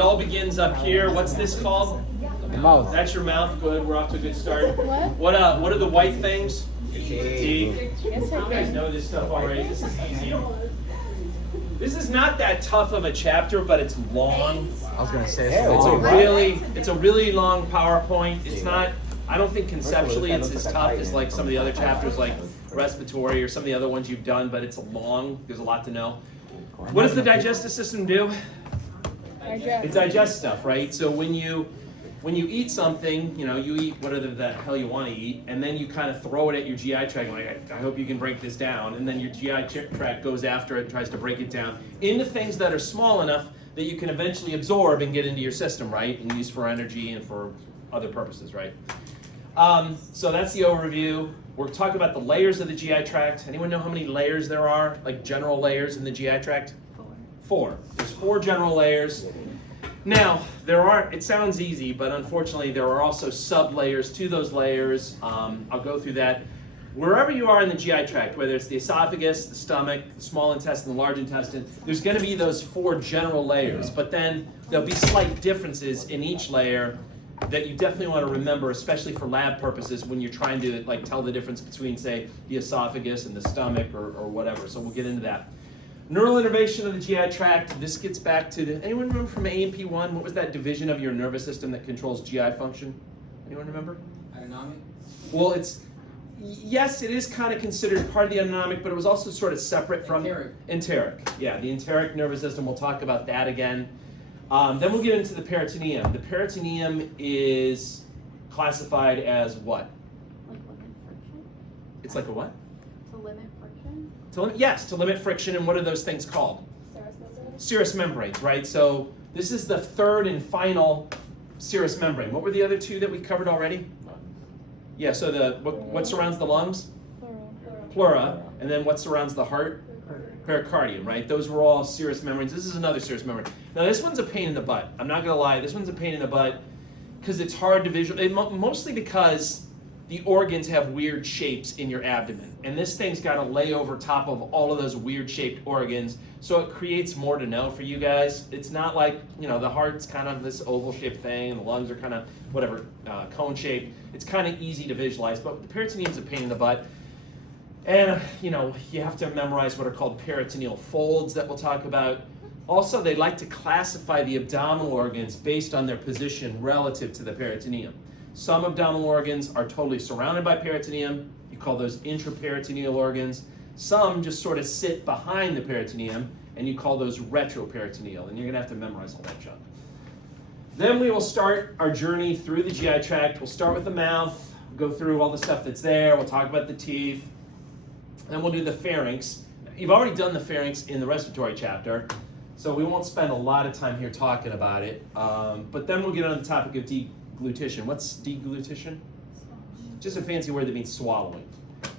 It all begins up here. What's this called? The mouth. That's your mouth. Good. We're off to a good start. What are the white things? Teeth. You guys know this stuff already. This is easy. This is not that tough of a chapter, but it's long. I was gonna say It's a really long PowerPoint. It's not. I don't think conceptually it's as tough as like some of the other chapters, like respiratory or some of the other ones you've done. But it's long. There's a lot to know. What does the digestive system do? It digests stuff, right? So when you eat something, you eat whatever the hell you want to eat, and then you kind of throw it at your GI tract, like, I hope you can break this down, and then your GI tract goes after it and tries to break it down into things that are small enough that you can eventually absorb and get into your system, right? And use for energy and for other purposes, right? So that's the overview. We're talking about the layers of the GI tract. Anyone know how many layers there are, like general layers in the GI tract? 4. There's 4 general layers. Now, it sounds easy, but unfortunately there are also sub-layers to those layers. I'll go through that. Wherever you are in the GI tract, whether it's the esophagus, the stomach, the small intestine, the large intestine, there's going to be those 4 general layers, but then there'll be slight differences in each layer that you definitely want to remember, especially for lab purposes when you're trying to tell the difference between, say, the esophagus and the stomach or whatever. So we'll get into that. Neural innervation of the GI tract. This gets back to anyone remember from Pt1? What was that division of your nervous system that controls GI function? Anyone remember? Autonomic? Well, yes, it is kind of considered part of the autonomic, but it was also sort of separate from enteric. Yeah, the enteric nervous system. We'll talk about that again. Then we'll get into the peritoneum. The peritoneum is classified as what? Like limit friction? It's like a what? To limit friction? To limit friction. And what are those things called? Serous membranes? Serous membranes, right? So this is the third and final serous membrane. What were the other 2 that we covered already? Yeah, so what surrounds the lungs? Pleura. And then what surrounds the heart? Pericardium, right? Those were all serous membranes. This is another serous membrane. Now this one's a pain in the butt. I'm not gonna lie, this one's a pain in the butt because it's hard to visualize, mostly because the organs have weird shapes in your abdomen. And this thing's gotta lay over top of all of those weird shaped organs, so it creates more to know for you guys. It's not like, the heart's kind of this oval shaped thing, and the lungs are kind of, cone shaped. It's kind of easy to visualize, but the peritoneum's a pain in the butt. And, you have to memorize what are called peritoneal folds that we'll talk about. Also, they like to classify the abdominal organs based on their position relative to the peritoneum. Some abdominal organs are totally surrounded by peritoneum. You call those intraperitoneal organs. Some just sort of sit behind the peritoneum, and you call those retroperitoneal. And you're going to have to memorize all that junk. Then we will start our journey through the GI tract. We'll start with the mouth, go through all the stuff that's there. We'll talk about the teeth. Then we'll do the pharynx. You've already done the pharynx in the respiratory chapter, so we won't spend a lot of time here talking about it. But then we'll get on the topic of deglutition. What's deglutition? Just a fancy word that means swallowing.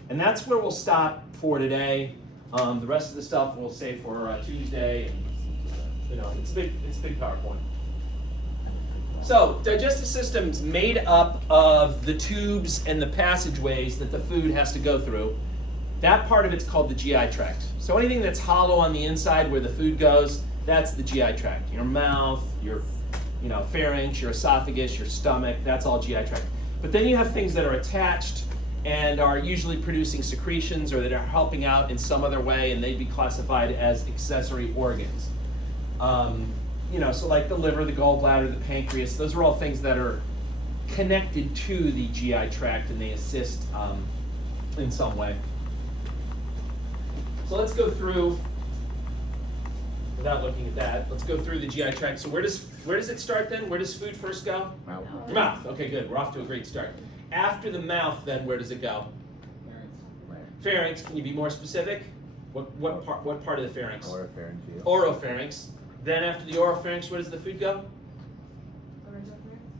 And that's where we'll stop for today. The rest of the stuff we'll save for Tuesday. And, it's a big PowerPoint. So, digestive system's made up of the tubes and the passageways that the food has to go through. That part of it's called the GI tract. So anything that's hollow on the inside where the food goes, that's the GI tract. Your mouth, your pharynx, your esophagus, your stomach, that's all GI tract. But then you have things that are attached and are usually producing secretions or that are helping out in some other way, and they'd be classified as accessory organs. So like the liver, the gallbladder, the pancreas, those are all things that are connected to the GI tract and they assist in some way. So let's go through, without looking at that, let's go through the GI tract. So where does it start then? Where does food first go? Mouth. Your mouth. Okay, good. We're off to a great start. After the mouth, then where does it go? Pharynx. Can you be more specific? What part of the pharynx? Oropharyngeal. Oropharynx. Then after the oropharynx, where does the food go?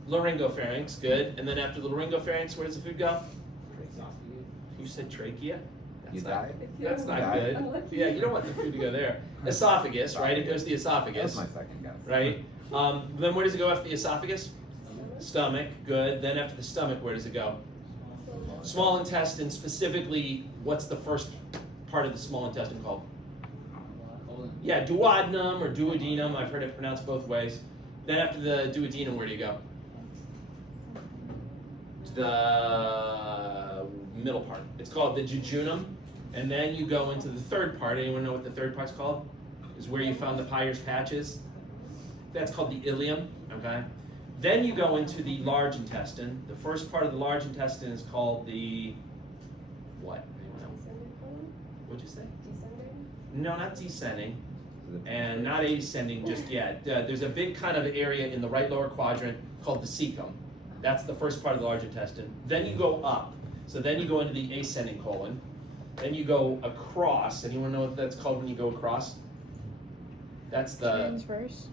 Laryngopharynx. Good. And then after the laryngopharynx, where does the food go? You said trachea? That's not good. Yeah, you don't want the food to go there. Esophagus, right? It goes to the esophagus. That's my second guess. Right? Then where does it go after the esophagus? Stomach. Good. Then after the stomach, where does it go? Small intestine. Specifically, what's the first part of the small intestine called? Yeah, duodenum or duodenum. I've heard it pronounced both ways. Then after the duodenum, where do you go? To the middle part. It's called the jejunum. And then you go into the third part. Anyone know what the third part's called? Is where you found the Peyer's patches. That's called the ileum, okay? Then you go into the large intestine. The first part of the large intestine is called the, what? Anyone know? What'd you say? Descending? No, not descending, and not ascending just yet. There's a big kind of area in the right lower quadrant called the cecum. That's the first part of the large intestine. Then you go up. So then you go into the ascending colon. Then you go across. Anyone know what that's called when you go across? That's the Transverse.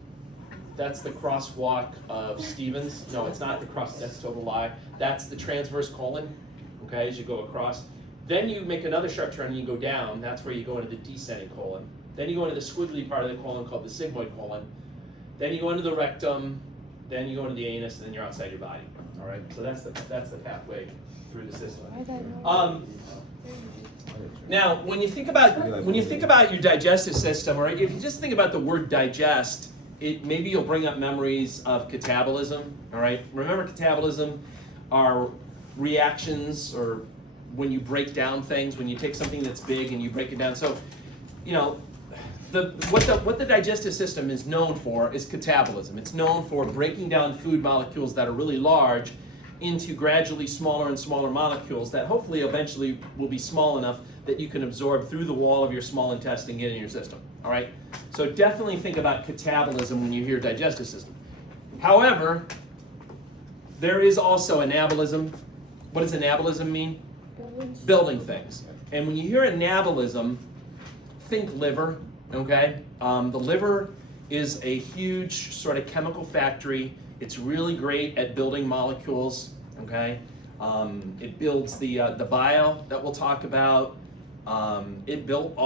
That's the crosswalk of Stevens. No, it's not the cross. That's a total lie. That's the transverse colon. Okay, as you go across. Then you make another sharp turn and you go down. That's where you go into the descending colon. Then you go into the squiggly part of the colon called the sigmoid colon. Then you go into the rectum. Then you go into the anus, and then you're outside your body. All right. So that's the pathway through the system. Now, when you think about your digestive system, or if you just think about the word digest, maybe you'll bring up memories of catabolism. All right. Remember, catabolism are reactions, or when you break down things, when you take something that's big and you break it down. So, you know, what the digestive system is known for is catabolism. It's known for breaking down food molecules that are really large into gradually smaller and smaller molecules that hopefully eventually will be small enough that you can absorb through the wall of your small intestine and get in your system. All right? So definitely think about catabolism when you hear digestive system. However, there is also anabolism. What does anabolism mean? Building things. And when you hear anabolism, think liver, okay? The liver is a huge sort of chemical factory. It's really great at building molecules, okay? It builds the bile that we'll talk about. It built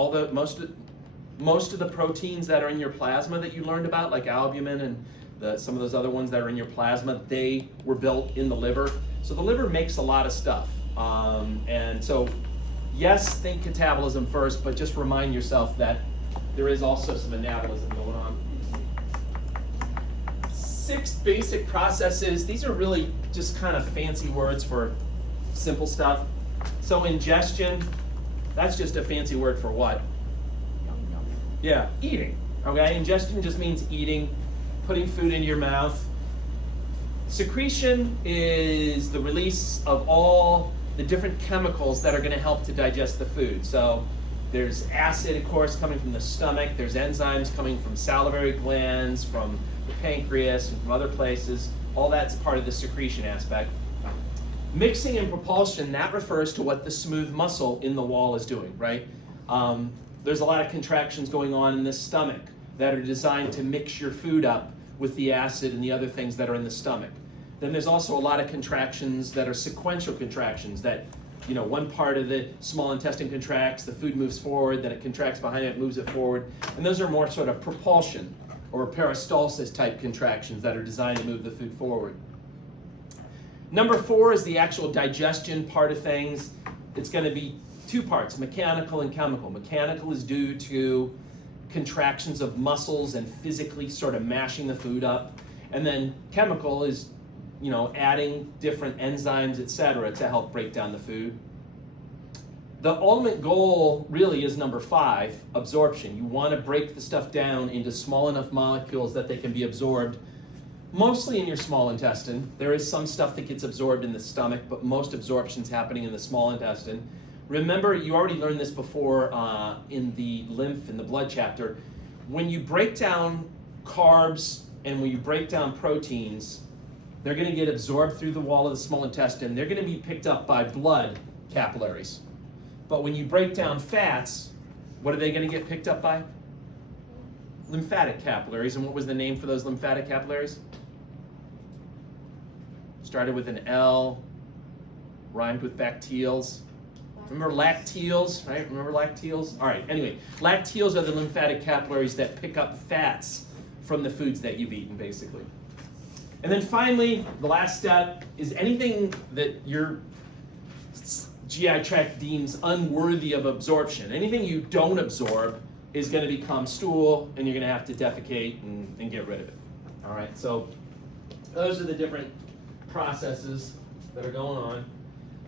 most of the proteins that are in your plasma that you learned about, like albumin and some of those other ones that are in your plasma, they were built in the liver. So the liver makes a lot of stuff. And so, yes, think catabolism first, but just remind yourself that there is also some anabolism going on. 6 basic processes. These are really just kind of fancy words for simple stuff. So ingestion, that's just a fancy word for what? Yeah, eating. Okay, ingestion just means eating, putting food into your mouth. Secretion is the release of all the different chemicals that are going to help to digest the food. So there's acid, of course, coming from the stomach. There's enzymes coming from salivary glands, from the pancreas, and from other places. All that's part of the secretion aspect. Mixing and propulsion, that refers to what the smooth muscle in the wall is doing, right? There's a lot of contractions going on in the stomach that are designed to mix your food up with the acid and the other things that are in the stomach. Then there's also a lot of contractions that are sequential contractions that, you know, one part of the small intestine contracts, the food moves forward, then it contracts behind it, moves it forward. And those are more sort of propulsion or peristalsis type contractions that are designed to move the food forward. Number 4 is the actual digestion part of things. It's going to be 2 parts, mechanical and chemical. Mechanical is due to contractions of muscles and physically sort of mashing the food up. And then chemical is, you know, adding different enzymes, etc., to help break down the food. The ultimate goal really is number 5, absorption. You want to break the stuff down into small enough molecules that they can be absorbed, mostly in your small intestine. There is some stuff that gets absorbed in the stomach, but most absorption's happening in the small intestine. Remember, you already learned this before in the lymph and the blood chapter. When you break down carbs and when you break down proteins, they're going to get absorbed through the wall of the small intestine. They're going to be picked up by blood capillaries. But when you break down fats, what are they going to get picked up by? Lymphatic capillaries. And what was the name for those lymphatic capillaries? Started with an L, rhymed with bacteals. Remember lacteals, right? Remember lacteals? All right, anyway, lacteals are the lymphatic capillaries that pick up fats from the foods that you've eaten, basically. And then finally, the last step is anything that your GI tract deems unworthy of absorption. Anything you don't absorb is going to become stool, and you're going to have to defecate and get rid of it. All right, so those are the different processes that are going on.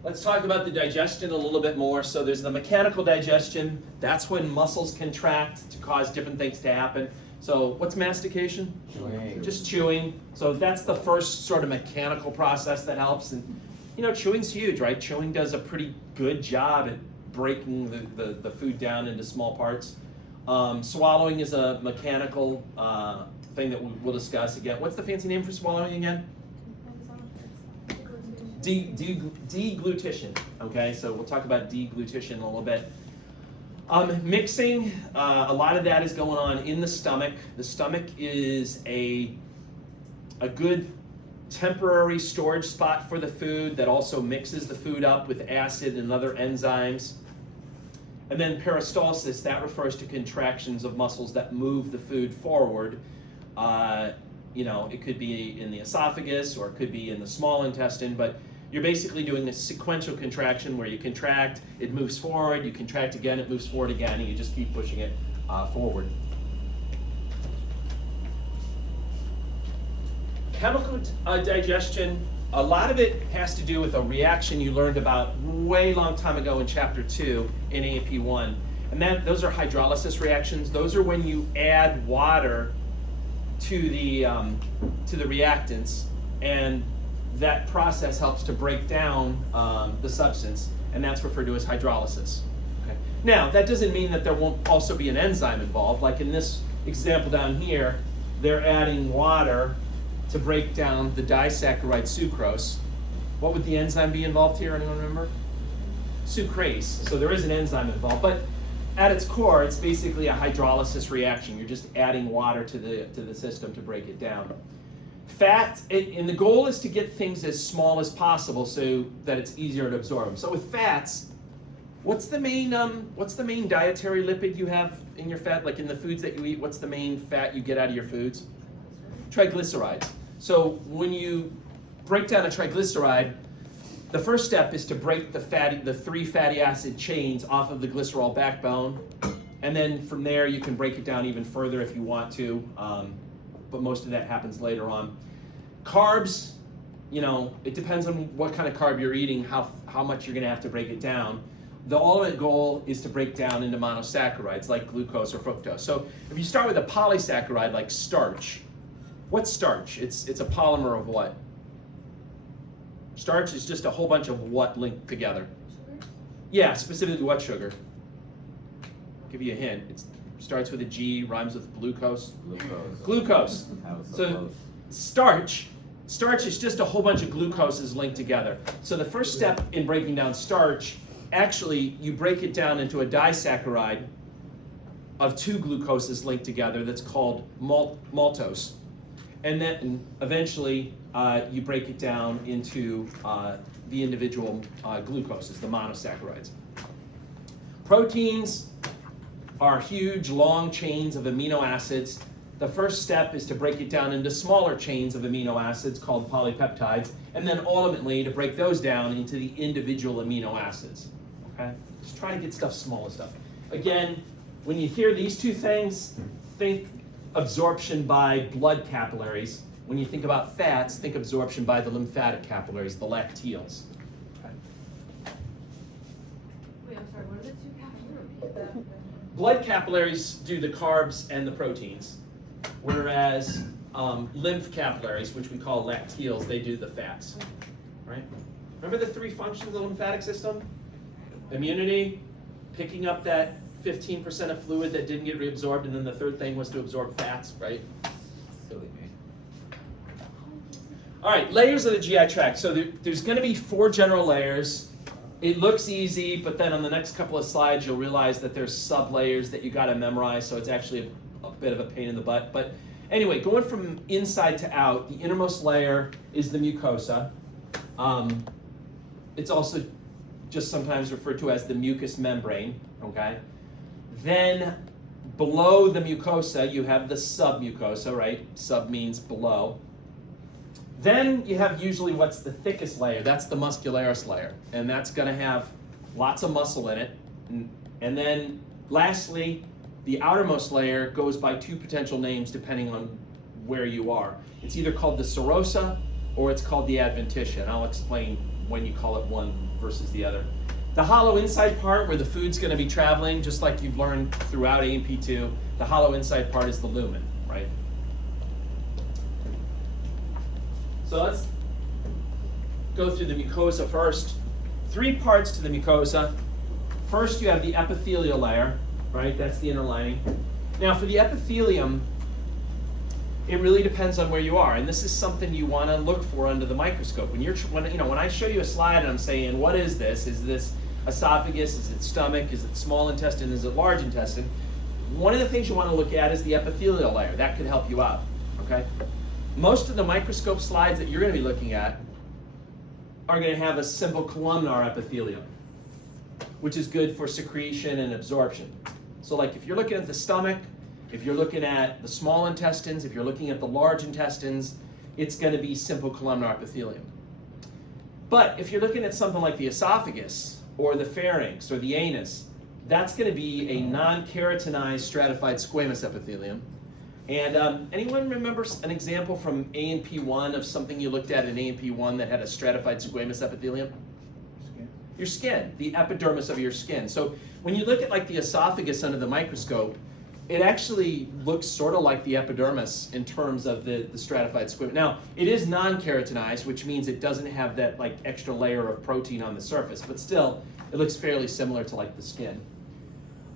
Let's talk about the digestion a little bit more. So there's the mechanical digestion. That's when muscles contract to cause different things to happen. So what's mastication? Chewing. Just chewing. So that's the first sort of mechanical process that helps. And you know, chewing's huge, right? Chewing does a pretty good job at breaking the food down into small parts. Swallowing is a mechanical thing that we'll discuss again. What's the fancy name for swallowing again? What was on the first? Deglutition. Okay, so we'll talk about deglutition in a little bit. Mixing, a lot of that is going on in the stomach. The stomach is a good temporary storage spot for the food that also mixes the food up with acid and other enzymes. And then peristalsis, that refers to contractions of muscles that move the food forward. You know, it could be in the esophagus or it could be in the small intestine, but you're basically doing a sequential contraction where you contract, it moves forward, you contract again, it moves forward again, and you just keep pushing it forward. Chemical digestion, a lot of it has to do with a reaction you learned about way long time ago in chapter 2 in Pt1. And those are hydrolysis reactions. Those are when you add water to the reactants, and that process helps to break down the substance, and that's referred to as hydrolysis. Okay. Now, that doesn't mean that there won't also be an enzyme involved. Like in this example down here, they're adding water to break down the disaccharide sucrose. What would the enzyme be involved here? Anyone remember? Sucrase. So there is an enzyme involved, but at its core, it's basically a hydrolysis reaction. You're just adding water to the system to break it down. Fat, and the goal is to get things as small as possible so that it's easier to absorb them. So with fats, what's the main dietary lipid you have in your fat? Like in the foods that you eat, what's the main fat you get out of your foods? Triglycerides. So when you break down a triglyceride, the first step is to break the 3 fatty acid chains off of the glycerol backbone, and then from there you can break it down even further if you want to, but most of that happens later on. Carbs, you know, it depends on what kind of carb you're eating, how much you're going to have to break it down. The ultimate goal is to break down into monosaccharides like glucose or fructose. So if you start with a polysaccharide like starch, what's starch? It's a polymer of what? Starch is just a whole bunch of what linked together? Sugar? Yeah, specifically what sugar? I'll give you a hint. It starts with a G, rhymes with glucose. Glucose. So starch is just a whole bunch of glucoses linked together. So the first step in breaking down starch, actually you break it down into a disaccharide of 2 glucoses linked together that's called maltose. And then eventually you break it down into the individual glucoses, the monosaccharides. Proteins are huge, long chains of amino acids. The first step is to break it down into smaller chains of amino acids called polypeptides, and then ultimately to break those down into the individual amino acids. Okay? Just try to get small stuff. Again, when you hear these 2 things, think absorption by blood capillaries. When you think about fats, think absorption by the lymphatic capillaries, the lacteals. Okay. Wait, I'm sorry, what are the 2 capillaries? Blood capillaries do the carbs and the proteins, whereas lymph capillaries, which we call lacteals, they do the fats. Right? Remember the 3 functions of the lymphatic system? Immunity, picking up that 15% of fluid that didn't get reabsorbed, and then the third thing was to absorb fats, right? Silly me. All right, layers of the GI tract. So there's going to be 4 general layers. It looks easy, but then on the next couple of slides, you'll realize that there's sub-layers that you got to memorize, so it's actually a bit of a pain in the butt. But anyway, going from inside to out, the innermost layer is the mucosa. It's also just sometimes referred to as the mucous membrane, okay? Then below the mucosa, you have the submucosa, right? Sub means below. Then you have usually what's the thickest layer. That's the muscularis layer. And that's going to have lots of muscle in it. And then lastly, the outermost layer goes by 2 potential names depending on where you are. It's either called the serosa or it's called the adventitia, and I'll explain when you call it one versus the other. The hollow inside part where the food's going to be traveling, just like you've learned throughout A&P2, the hollow inside part is the lumen, right? So let's go through the mucosa first. 3 parts to the mucosa. First, you have the epithelial layer, right? That's the inner lining. Now, for the epithelium, it really depends on where you are, and this is something you want to look for under the microscope. When I show you a slide and I'm saying, what is this? Is this esophagus? Is it stomach? Is it small intestine? Is it large intestine? One of the things you want to look at is the epithelial layer. That could help you out, okay? Most of the microscope slides that you're going to be looking at are going to have a simple columnar epithelium, which is good for secretion and absorption. So like if you're looking at the stomach, if you're looking at the small intestines, if you're looking at the large intestines, it's going to be simple columnar epithelium. But if you're looking at something like the esophagus or the pharynx or the anus, that's going to be a non-keratinized stratified squamous epithelium. And anyone remember an example from A&P1 of something you looked at in A&P1 that had a stratified squamous epithelium? Skin. Your skin, the epidermis of your skin. So when you look at like the esophagus under the microscope, it actually looks sort of like the epidermis in terms of the stratified squamous. Now, it is non-keratinized, which means it doesn't have that like extra layer of protein on the surface, but still, it looks fairly similar to like the skin.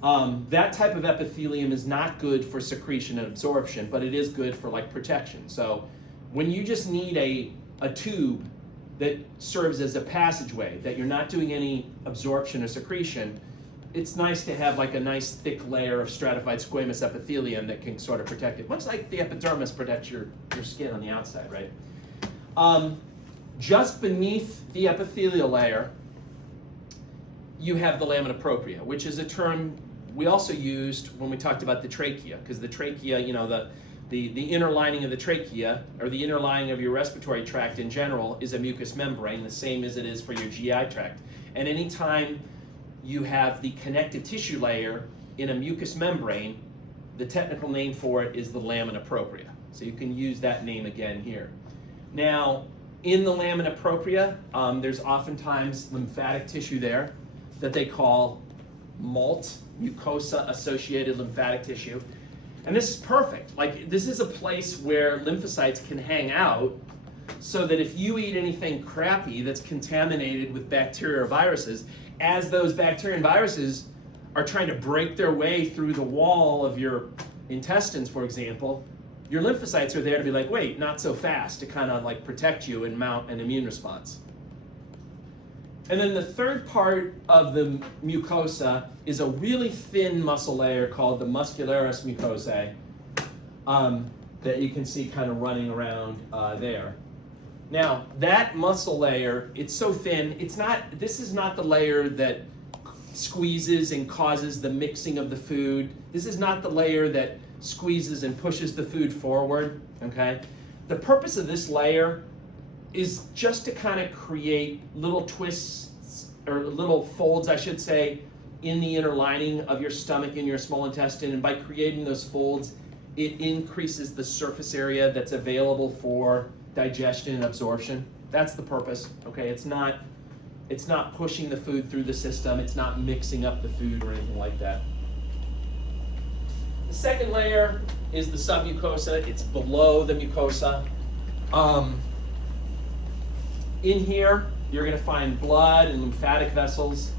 That type of epithelium is not good for secretion and absorption, but it is good for like protection. So when you just need a tube that serves as a passageway, that you're not doing any absorption or secretion, it's nice to have like a nice thick layer of stratified squamous epithelium that can sort of protect it, much like the epidermis protects your skin on the outside, right? Just beneath the epithelial layer, you have the lamina propria, which is a term we also used when we talked about the trachea, because the trachea, you know, the inner lining of the trachea, or the inner lining of your respiratory tract in general, is a mucous membrane, the same as it is for your GI tract. And anytime you have the connective tissue layer in a mucous membrane, the technical name for it is the lamina propria. So you can use that name again here. Now, in the lamina propria, there's oftentimes lymphatic tissue there that they call MALT, mucosa-associated lymphatic tissue. And this is perfect. Like, this is a place where lymphocytes can hang out so that if you eat anything crappy that's contaminated with bacteria or viruses, as those bacteria and viruses are trying to break their way through the wall of your intestines, for example, your lymphocytes are there to be like, wait, not so fast, to kind of like protect you and mount an immune response. And then the third part of the mucosa is a really thin muscle layer called the muscularis mucosae that you can see kind of running around there. Now, that muscle layer, it's so thin, this is not the layer that squeezes and causes the mixing of the food. This is not the layer that squeezes and pushes the food forward, okay? The purpose of this layer is just to kind of create little twists, or little folds, I should say, in the inner lining of your stomach and your small intestine, and by creating those folds, it increases the surface area that's available for digestion and absorption. That's the purpose, okay? It's not pushing the food through the system, it's not mixing up the food or anything like that. The second layer is the submucosa. It's below the mucosa. In here, you're going to find blood and lymphatic vessels.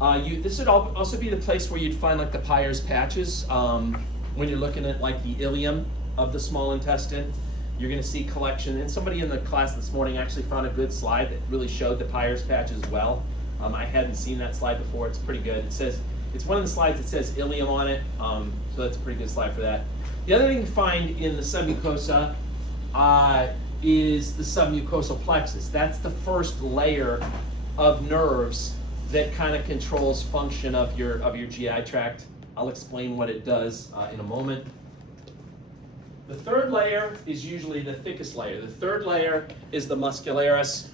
This would also be the place where you'd find like the Peyer's patches when you're looking at like the ileum of the small intestine. You're going to see collection, and somebody in the class this morning actually found a good slide that really showed the Peyer's patch as well. I hadn't seen that slide before. It's pretty good. It's one of the slides that says ileum on it, so that's a pretty good slide for that. The other thing you find in the submucosa is the submucosal plexus. That's the first layer of nerves that kind of controls function of your GI tract. I'll explain what it does in a moment. The third layer is usually the thickest layer. The third layer is the muscularis.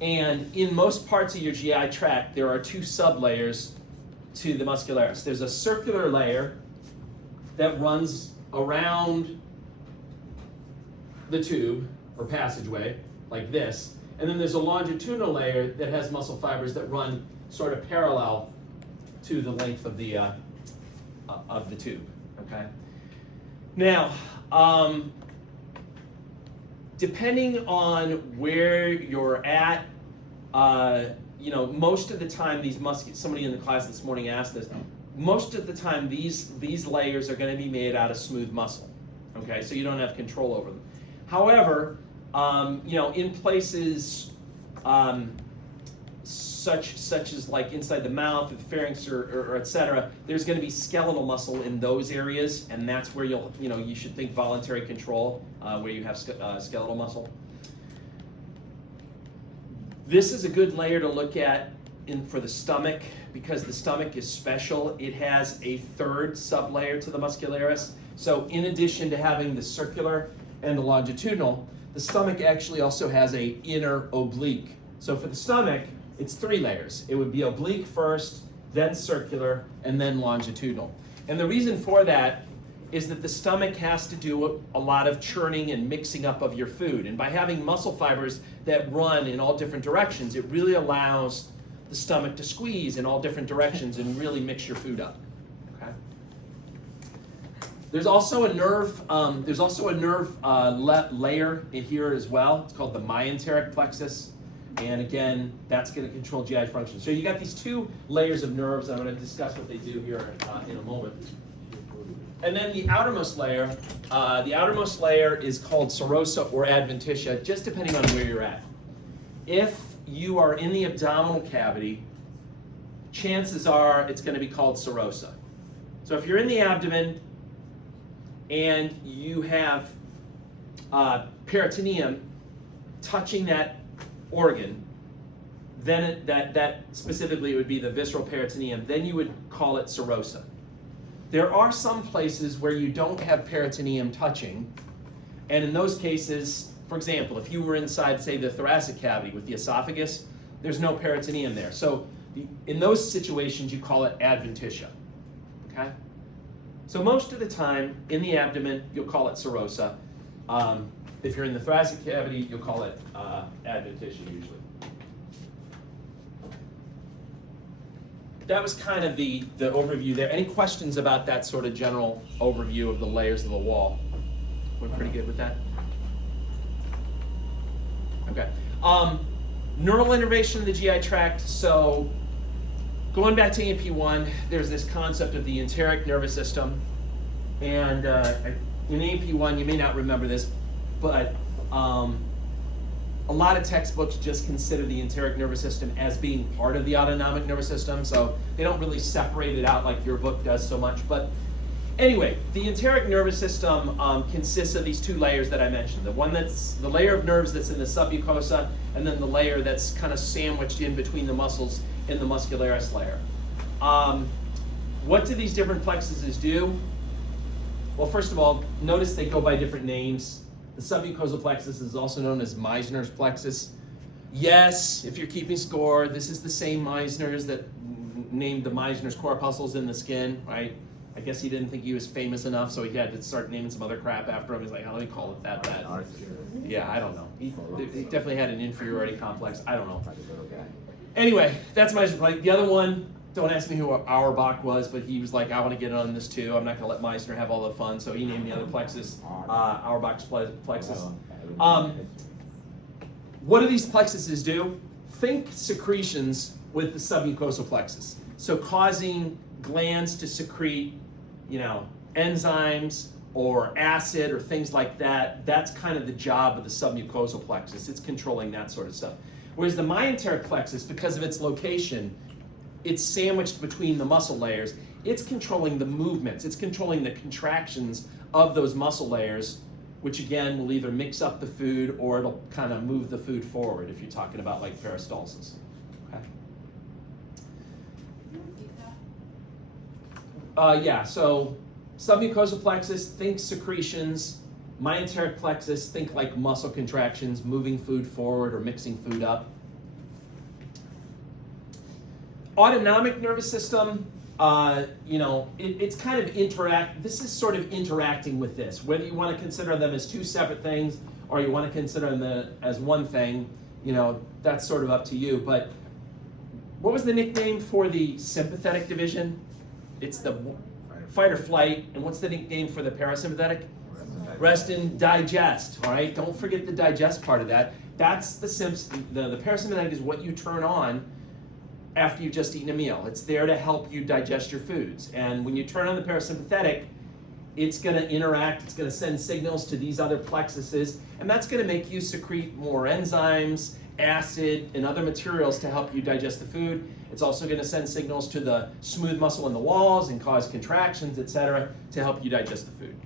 And in most parts of your GI tract, there are two sublayers to the muscularis. There's a circular layer that runs around the tube or passageway, like this, and then there's a longitudinal layer that has muscle fibers that run sort of parallel to the length of the tube. Okay. Now, depending on where you're at, you know, most of the time somebody in the class this morning asked this, most of the time these layers are going to be made out of smooth muscle. Okay, so you don't have control over them. However, you know, in places such as like inside the mouth or the pharynx or et cetera, there's going to be skeletal muscle in those areas, and that's where you should think voluntary control, where you have skeletal muscle. This is a good layer to look at for the stomach, because the stomach is special. It has a third sublayer to the muscularis. So in addition to having the circular and the longitudinal, the stomach actually also has a inner oblique. So for the stomach, it's 3 layers. It would be oblique first, then circular, and then longitudinal. And the reason for that is that the stomach has to do a lot of churning and mixing up of your food. And by having muscle fibers that run in all different directions, it really allows the stomach to squeeze in all different directions and really mix your food up. Okay. There's also a nerve. Layer in here as well. It's called the myenteric plexus. And again, that's going to control GI function. So you got these 2 layers of nerves. I'm going to discuss what they do here in a moment. And then the outermost layer is called serosa or adventitia, just depending on where you're at. If you are in the abdominal cavity, chances are it's going to be called serosa. So if you're in the abdomen and you have peritoneum touching that organ, then that specifically would be the visceral peritoneum, then you would call it serosa. There are some places where you don't have peritoneum touching, and in those cases, for example, if you were inside, say, the thoracic cavity with the esophagus, there's no peritoneum there. So in those situations, you call it adventitia. Okay? So most of the time, in the abdomen, you'll call it serosa. If you're in the thoracic cavity, you'll call it adventitia usually. That was kind of the overview there. Any questions about that sort of general overview of the layers of the wall? We're pretty good with that? Okay. Neural innervation of the GI tract. So going back to AP1, there's this concept of the enteric nervous system. And in AP1, you may not remember this, but a lot of textbooks just consider the enteric nervous system as being part of the autonomic nervous system, so they don't really separate it out like your book does so much. But anyway, the enteric nervous system consists of these 2 layers that I mentioned. The layer of nerves that's in the submucosa, and then the layer that's kind of sandwiched in between the muscles in the muscularis layer. What do these different plexuses do? Well, first of all, notice they go by different names. The submucosal plexus is also known as Meissner's plexus. Yes, if you're keeping score, this is the same Meissner's that named the Meissner's corpuscles in the skin, right? I guess he didn't think he was famous enough, so he had to start naming some other crap after him. He's like, oh, let me call it that. Yeah, I don't know. He definitely had an inferiority complex. I don't know. Anyway, that's Meissner's plexus. The other one, don't ask me who Auerbach was, but he was like, I want to get on this too. I'm not going to let Meissner have all the fun, so he named the other plexus Auerbach's plexus. What do these plexuses do? Think secretions with the submucosal plexus. So causing glands to secrete, enzymes or acid or things like that. That's kind of the job of the submucosal plexus. It's controlling that sort of stuff. Whereas the myenteric plexus, because of its location, it's sandwiched between the muscle layers. It's controlling the movements. It's controlling the contractions of those muscle layers, which again will either mix up the food or it'll kind of move the food forward if you're talking about like peristalsis. Okay. Yeah, so submucosal plexus, think secretions. Myenteric plexus, think like muscle contractions, moving food forward or mixing food up. Autonomic nervous system, you know, it's kind of this is sort of interacting with this. Whether you want to consider them as two separate things or you want to consider them as one thing, you know, that's sort of up to you. But what was the nickname for the sympathetic division? It's the fight or flight. And what's the nickname for the parasympathetic? Rest and digest. All right, don't forget the digest part of that. That's the parasympathetic is what you turn on after you've just eaten a meal. It's there to help you digest your foods. And when you turn on the parasympathetic, it's going to interact, it's going to send signals to these other plexuses, and that's going to make you secrete more enzymes, acid, and other materials to help you digest the food. It's also going to send signals to the smooth muscle in the walls and cause contractions, etc., to help you digest the food.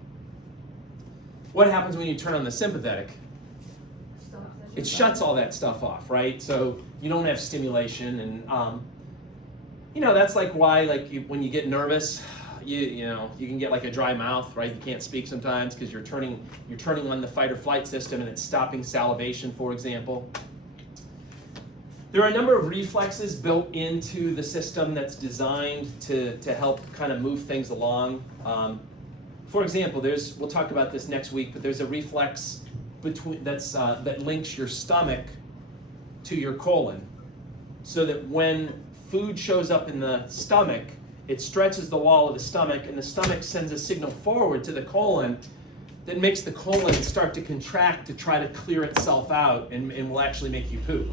What happens when you turn on the sympathetic? It shuts all that stuff off, right? So you don't have stimulation, and you know, that's like why, when you get nervous, you know, you can get like a dry mouth, right? You can't speak sometimes because you're turning on the fight or flight system, and it's stopping salivation, for example. There are a number of reflexes built into the system that's designed to help kind of move things along. For example, we'll talk about this next week, but there's a reflex that links your stomach to your colon, so that when food shows up in the stomach, it stretches the wall of the stomach, and the stomach sends a signal forward to the colon that makes the colon start to contract to try to clear itself out, and will actually make you poop.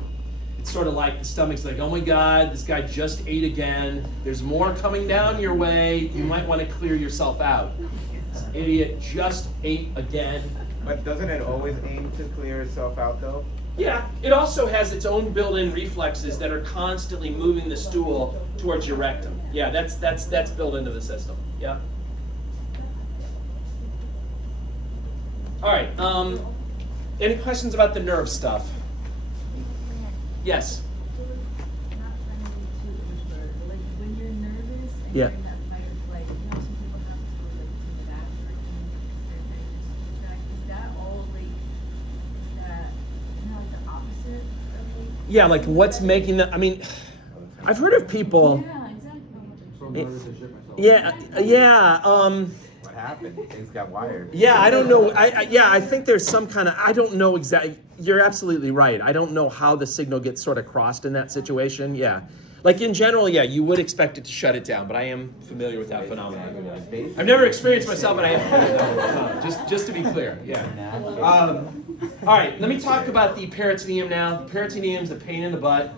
It's sort of like the stomach's like, oh my God, this guy just ate again. There's more coming down your way. You might want to clear yourself out. This idiot just ate again. But doesn't it always aim to clear itself out though? Yeah, it also has its own built-in reflexes that are constantly moving the stool towards your rectum. Yeah, that's built into the system. Yeah. All right. Any questions about the nerve stuff? Yes. Not trying to be too introvert, but like when you're nervous and Yeah. you're in that fight or flight, you know, some people have to go like to the bathroom, their digestive tract. Is that all like, is that, you know, like the opposite of like? Yeah, like what's making the? I mean, I've heard of people. Yeah, exactly. So nervous I shit myself. Yeah. What happened? Things got wired. Yeah, I don't know. I think there's some kind of, I don't know exactly. You're absolutely right. I don't know how the signal gets sort of crossed in that situation. Yeah. Like in general, yeah, you would expect it to shut it down, but I am familiar with that phenomenon. I've never experienced myself, but I am. Just to be clear, yeah. All right, let me talk about the peritoneum now. The peritoneum is a pain in the butt.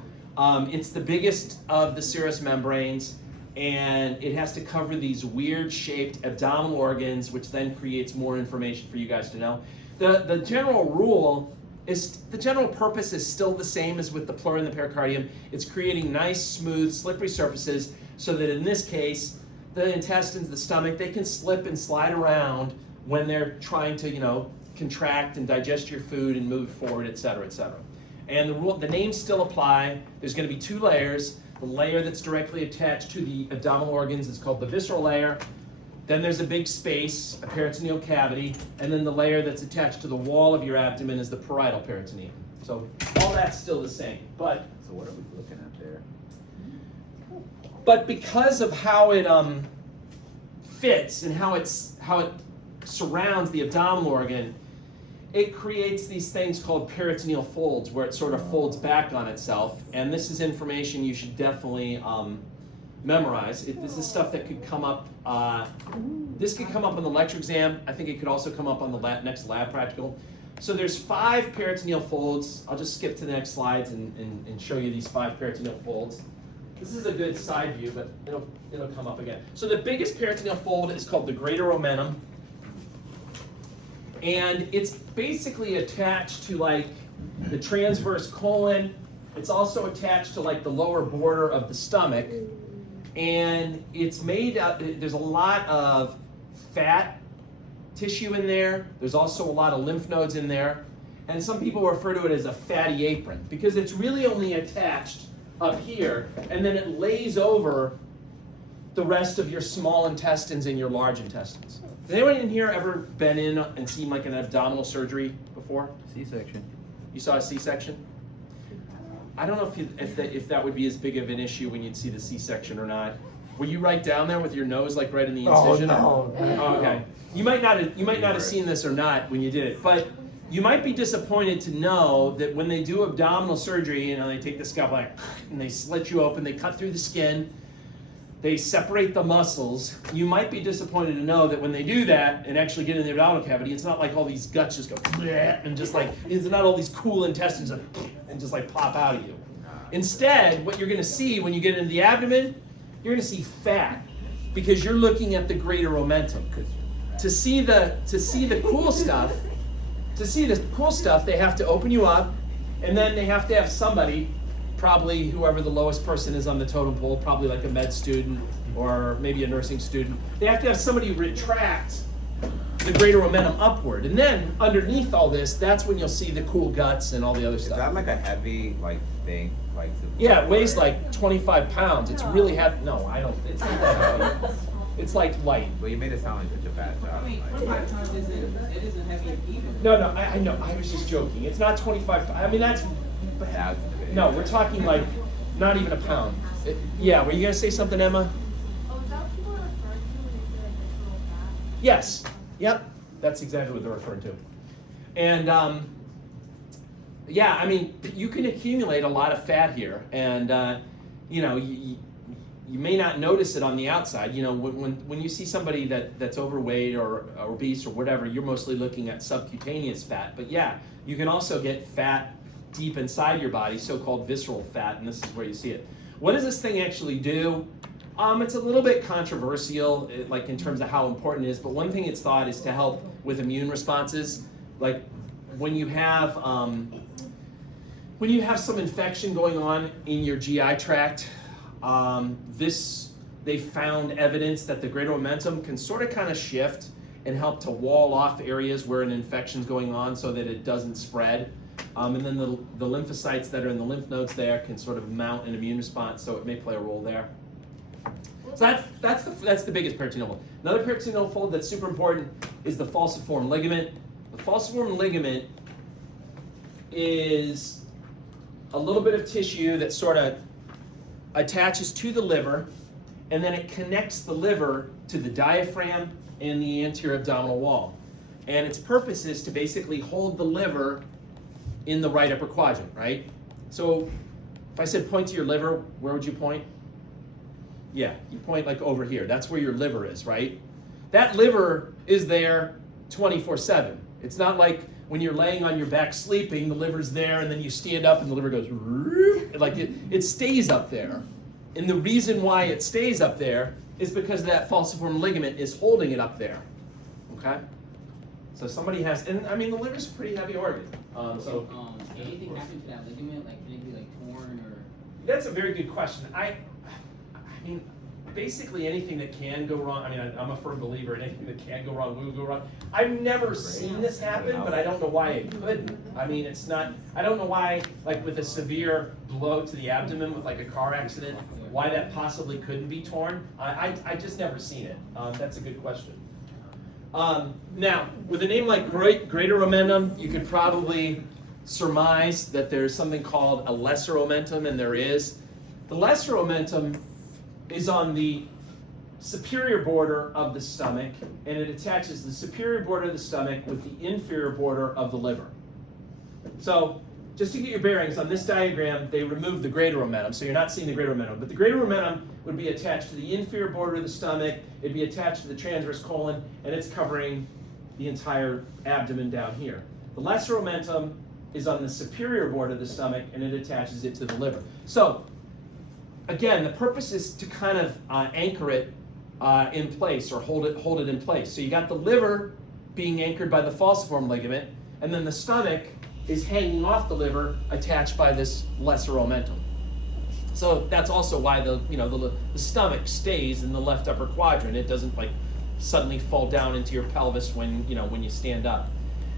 It's the biggest of the serous membranes, and it has to cover these weird-shaped abdominal organs, which then creates more information for you guys to know. The general rule is, the general purpose is still the same as with the pleura and the pericardium. It's creating nice, smooth, slippery surfaces so that in this case, the intestines, the stomach, they can slip and slide around when they're trying to, you know, contract and digest your food and move forward, et cetera, et cetera. And the names still apply. There's going to be two layers. The layer that's directly attached to the abdominal organs is called the visceral layer. Then there's a big space, a peritoneal cavity, and then the layer that's attached to the wall of your abdomen is the parietal peritoneum. So all that's still the same. But So what are we looking at there? But because of how it fits and how it surrounds the abdominal organ, it creates these things called peritoneal folds, where it sort of folds back on itself. And this is information you should definitely memorize. This is stuff that could come up. This could come up on the lecture exam. I think it could also come up on the next lab practical. So there's 5 peritoneal folds. I'll just skip to the next slides and show you these 5 peritoneal folds. This is a good side view, but it'll come up again. So the biggest peritoneal fold is called the greater omentum. And it's basically attached to like the transverse colon. It's also attached to like the lower border of the stomach. And it's made up, there's a lot of fat tissue in there. There's also a lot of lymph nodes in there. And some people refer to it as a fatty apron because it's really only attached up here, and then it lays over the rest of your small intestines and your large intestines. Has anyone in here ever been in and seen like an abdominal surgery before? C-section. You saw a C-section? I don't know if that would be as big of an issue when you'd see the C-section or not. Were you right down there with your nose like right in the Oh, incision? no. Oh, okay. You might not have seen this or not when you did it, but you might be disappointed to know that when they do abdominal surgery, they take the scalpel and they slit you open, they cut through the skin, they separate the muscles. You might be disappointed to know that when they do that and actually get in the abdominal cavity, it's not like all these guts just go and just like, it's not all these cool intestines and just like pop out of you. Instead, what you're gonna see when you get into the abdomen, you're gonna see fat because you're looking at the greater omentum. To see the cool stuff, they have to open you up, and then they have to have somebody, probably whoever the lowest person is on the totem pole, probably like a med student or maybe a nursing student. They have to have somebody retract the greater omentum upward, and then underneath all this, that's when you'll see the cool guts and all the other Is stuff. that like a heavy thing? Yeah, it weighs like 25 pounds. It's really heavy. No, I don't. It's not that heavy. It's like light. Well, you made it sound like such a bad job. I mean, 25 pounds it isn't heavy either. No, I know. I was just joking. It's not 25. I mean, that's. That's big. No, we're talking like not even a pound. Yeah, were you gonna say something, Emma? Oh, is that what people are referring to when they say like visceral fat? Yes. Yep. That's exactly what they're referring to. And yeah, I mean, you can accumulate a lot of fat here, and you may not notice it on the outside. When you see somebody that's overweight or obese or whatever, you're mostly looking at subcutaneous fat. But yeah, you can also get fat deep inside your body, so-called visceral fat, and this is where you see it. What does this thing actually do? It's a little bit controversial, like in terms of how important it is, but one thing it's thought is to help with immune responses. Like when you have some infection going on in your GI tract, they found evidence that the greater omentum can sort of kind of shift and help to wall off areas where an infection's going on so that it doesn't spread. And then the lymphocytes that are in the lymph nodes there can sort of mount an immune response, so it may play a role there. So that's the biggest peritoneal fold. Another peritoneal fold that's super important is the falciform ligament. The falciform ligament is a little bit of tissue that sort of attaches to the liver, and then it connects the liver to the diaphragm and the anterior abdominal wall. And its purpose is to basically hold the liver in the right upper quadrant, right? So if I said point to your liver, where would you point? Yeah, you point like over here. That's where your liver is, right? That liver is there 24/7. It's not like when you're laying on your back sleeping, the liver's there and then you stand up and the liver goes, like it stays up there. And the reason why it stays up there is because that falciform ligament is holding it up there, okay? So somebody has, and I mean, the liver's a pretty heavy organ. Anything happen to that ligament? Like, can it be like torn or? That's a very good question. I mean, basically anything that can go wrong, I mean, I'm a firm believer in anything that can go wrong will go wrong. I've never seen this happen, but I don't know why it couldn't. I mean, it's not, I don't know why, like with a severe blow to the abdomen with like a car accident, why that possibly couldn't be torn. I just never seen it. That's a good question. Now, with a name like greater omentum, you could probably surmise that there's something called a lesser omentum, and there is. The lesser omentum is on the superior border of the stomach, and it attaches the superior border of the stomach with the inferior border of the liver. So, just to get your bearings, on this diagram, they removed the greater omentum, so you're not seeing the greater omentum. But the greater omentum would be attached to the inferior border of the stomach, it'd be attached to the transverse colon, and it's covering the entire abdomen down here. The lesser omentum is on the superior border of the stomach, and it attaches it to the liver. So, again, the purpose is to kind of anchor it in place, or hold it in place. So you got the liver being anchored by the falciform ligament, and then the stomach is hanging off the liver, attached by this lesser omentum. So that's also why the stomach stays in the left upper quadrant. It doesn't like suddenly fall down into your pelvis when you stand up.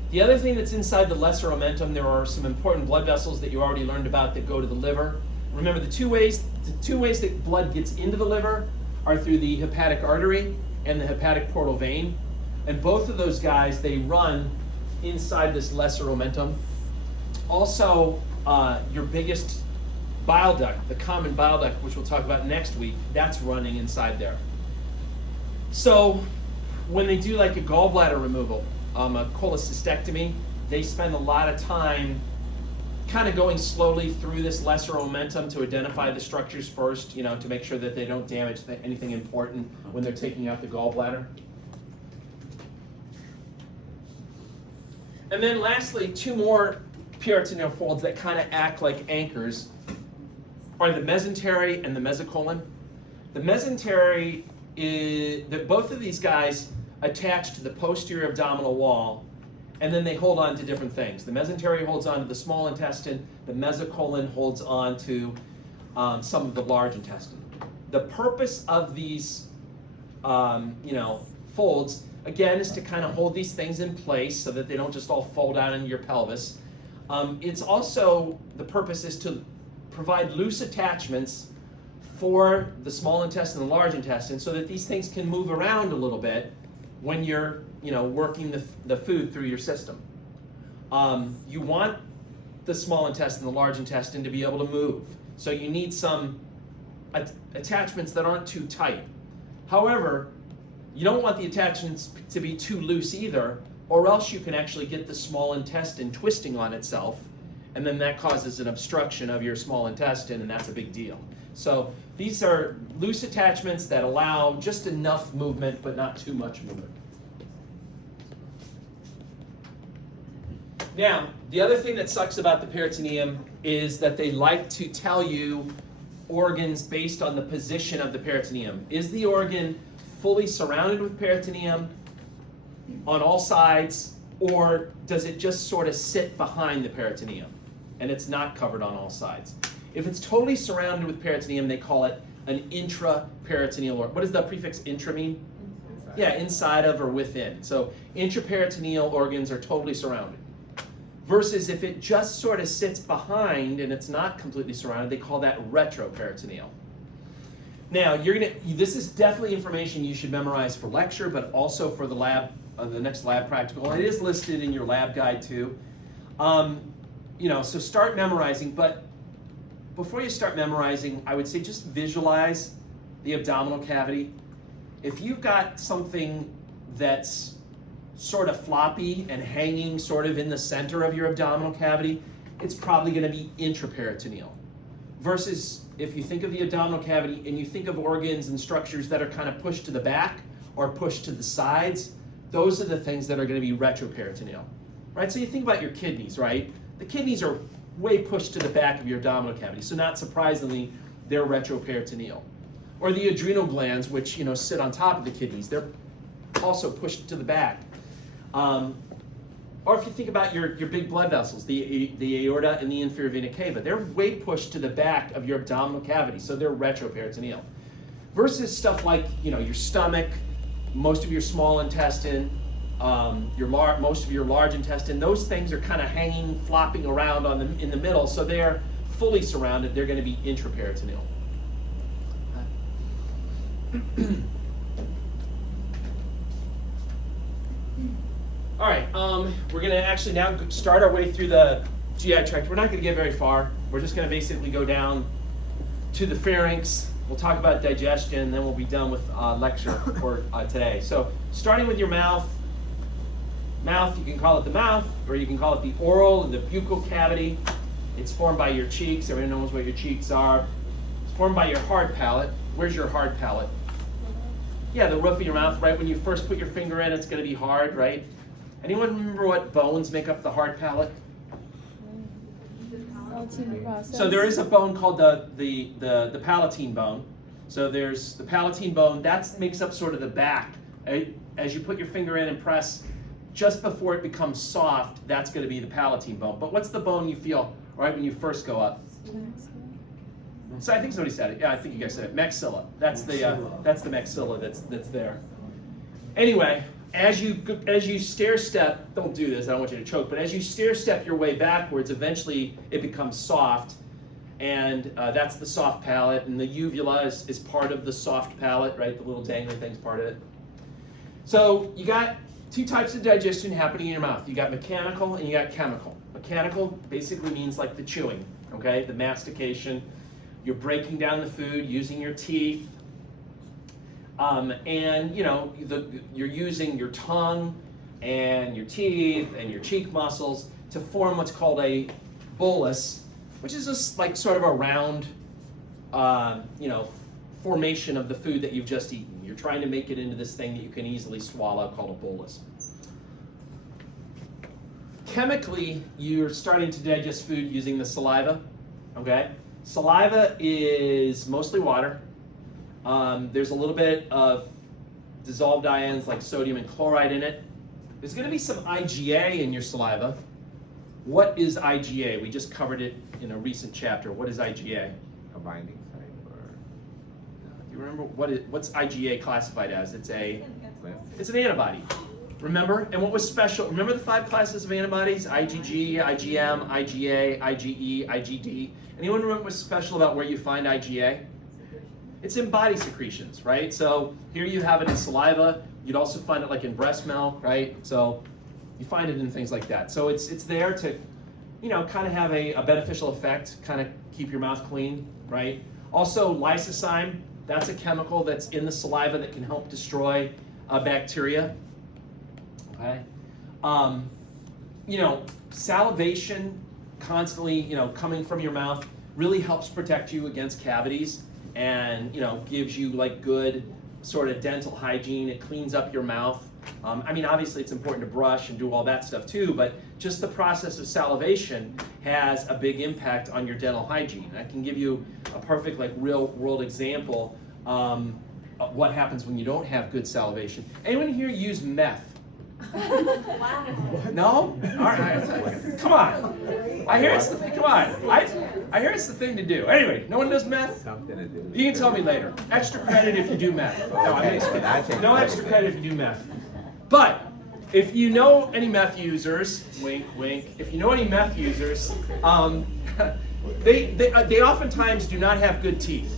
The other thing that's inside the lesser omentum, there are some important blood vessels that you already learned about that go to the liver. Remember, the two ways that blood gets into the liver are through the hepatic artery and the hepatic portal vein. And both of those guys, they run inside this lesser omentum. Also, your biggest bile duct, the common bile duct, which we'll talk about next week, that's running inside there. So when they do like a gallbladder removal, a cholecystectomy, they spend a lot of time kind of going slowly through this lesser omentum to identify the structures first, you know, to make sure that they don't damage anything important when they're taking out the gallbladder. And then lastly, two more peritoneal folds that kind of act like anchors are the mesentery and the mesocolon. The mesentery is that both of these guys attach to the posterior abdominal wall, and then they hold on to different things. The mesentery holds on to the small intestine. The mesocolon holds on to some of the large intestine. The purpose of these, folds, again, is to kind of hold these things in place so that they don't just all fold out into your pelvis. It's also, the purpose is to provide loose attachments for the small intestine and large intestine so that these things can move around a little bit when you're working the food through your system. You want the small intestine, the large intestine to be able to move. So you need some attachments that aren't too tight. However, you don't want the attachments to be too loose either, or else you can actually get the small intestine twisting on itself, and then that causes an obstruction of your small intestine, and that's a big deal. So these are loose attachments that allow just enough movement, but not too much movement. Now, the other thing that sucks about the peritoneum is that they like to tell you organs based on the position of the peritoneum. Is the organ fully surrounded with peritoneum on all sides, or does it just sort of sit behind the peritoneum and it's not covered on all sides? If it's totally surrounded with peritoneum, they call it an intraperitoneal organ. What does the prefix intra mean? Yeah, inside of or within. So intraperitoneal organs are totally surrounded. Versus if it just sort of sits behind and it's not completely surrounded, they call that retroperitoneal. Now, this is definitely information you should memorize for lecture, but also for the lab, the next lab practical. And it is listed in your lab guide too. So start memorizing, but before you start memorizing, I would say just visualize the abdominal cavity. If you've got something that's sort of floppy and hanging sort of in the center of your abdominal cavity, it's probably going to be intraperitoneal. Versus if you think of the abdominal cavity and you think of organs and structures that are kind of pushed to the back or pushed to the sides, those are the things that are going to be retroperitoneal, right? So you think about your kidneys, right? The kidneys are way pushed to the back of your abdominal cavity, so not surprisingly, they're retroperitoneal. Or the adrenal glands, which sit on top of the kidneys, they're also pushed to the back. Or if you think about your big blood vessels, the aorta and the inferior vena cava, they're way pushed to the back of your abdominal cavity, so they're retroperitoneal. Versus stuff like your stomach, most of your small intestine, most of your large intestine, those things are kind of hanging, flopping around in the middle, so they're fully surrounded. They're going to be intraperitoneal. All right, we're going to actually now start our way through the GI tract. We're not going to get very far. We're just going to basically go down to the pharynx. We'll talk about digestion, and then we'll be done with lecture for today. So starting with your mouth, you can call it the mouth, or you can call it the oral and the buccal cavity. It's formed by your cheeks. Everyone knows what your cheeks are. It's formed by your hard palate. Where's your hard palate? Yeah, the roof of your mouth, right? When you first put your finger in, it's going to be hard, right? Anyone remember what bones make up the hard palate? So there is a bone called the palatine bone. So there's the palatine bone, that makes up sort of the back. As you put your finger in and press, just before it becomes soft, that's going to be the palatine bone. But what's the bone you feel right when you first go up? So I think somebody said it. Yeah, I think you guys said it. Maxilla. That's the maxilla that's there. Anyway, as you stair step, don't do this, I don't want you to choke, but as you stair step your way backwards, eventually it becomes soft, and that's the soft palate, and the uvula is part of the soft palate, right? The little dangly thing's part of it. So you got two types of digestion happening in your mouth. You got mechanical and you got chemical. Mechanical basically means like the chewing, okay? The mastication. You're breaking down the food using your teeth. And you know, you're using your tongue and your teeth and your cheek muscles to form what's called a bolus, which is just like sort of a round, you know, formation of the food that you've just eaten. You're trying to make it into this thing that you can easily swallow called a bolus. Chemically, you're starting to digest food using the saliva, okay? Saliva is mostly water. There's a little bit of dissolved ions like sodium and chloride in it. There's going to be some IgA in your saliva. What is IgA? We just covered it in a recent chapter. What is IgA? A binding site or Do you remember what's IgA classified as? It's an list? antibody. Remember? And what was special? Remember the 5 classes of antibodies? IgG, IgM, IgA, IgE, IgD. Anyone remember what's special about where you find IgA? It's in body secretions, right? So here you have it in saliva. You'd also find it like in breast milk, right? So you find it in things like that. So it's there to, you know, kind of have a beneficial effect, kind of keep your mouth clean, right? Also lysozyme, that's a chemical that's in the saliva that can help destroy bacteria, okay? You know, salivation constantly, you know, coming from your mouth really helps protect you against cavities and, you know, gives you like good sort of dental hygiene. It cleans up your mouth. I mean, obviously it's important to brush and do all that stuff too, but just the process of salivation has a big impact on your dental hygiene. I can give you a perfect like real world example of what happens when you don't have good salivation. Anyone here use meth? No? All right. Come on. I hear it's the thing. Come on. I hear it's the thing to do. Anyway, no one does meth? Something to do. You can tell me later. Extra credit if you do meth. No, I'm kidding. No extra credit if you do meth. But if you know any meth users, wink, wink. If you know any meth users, they oftentimes do not have good teeth.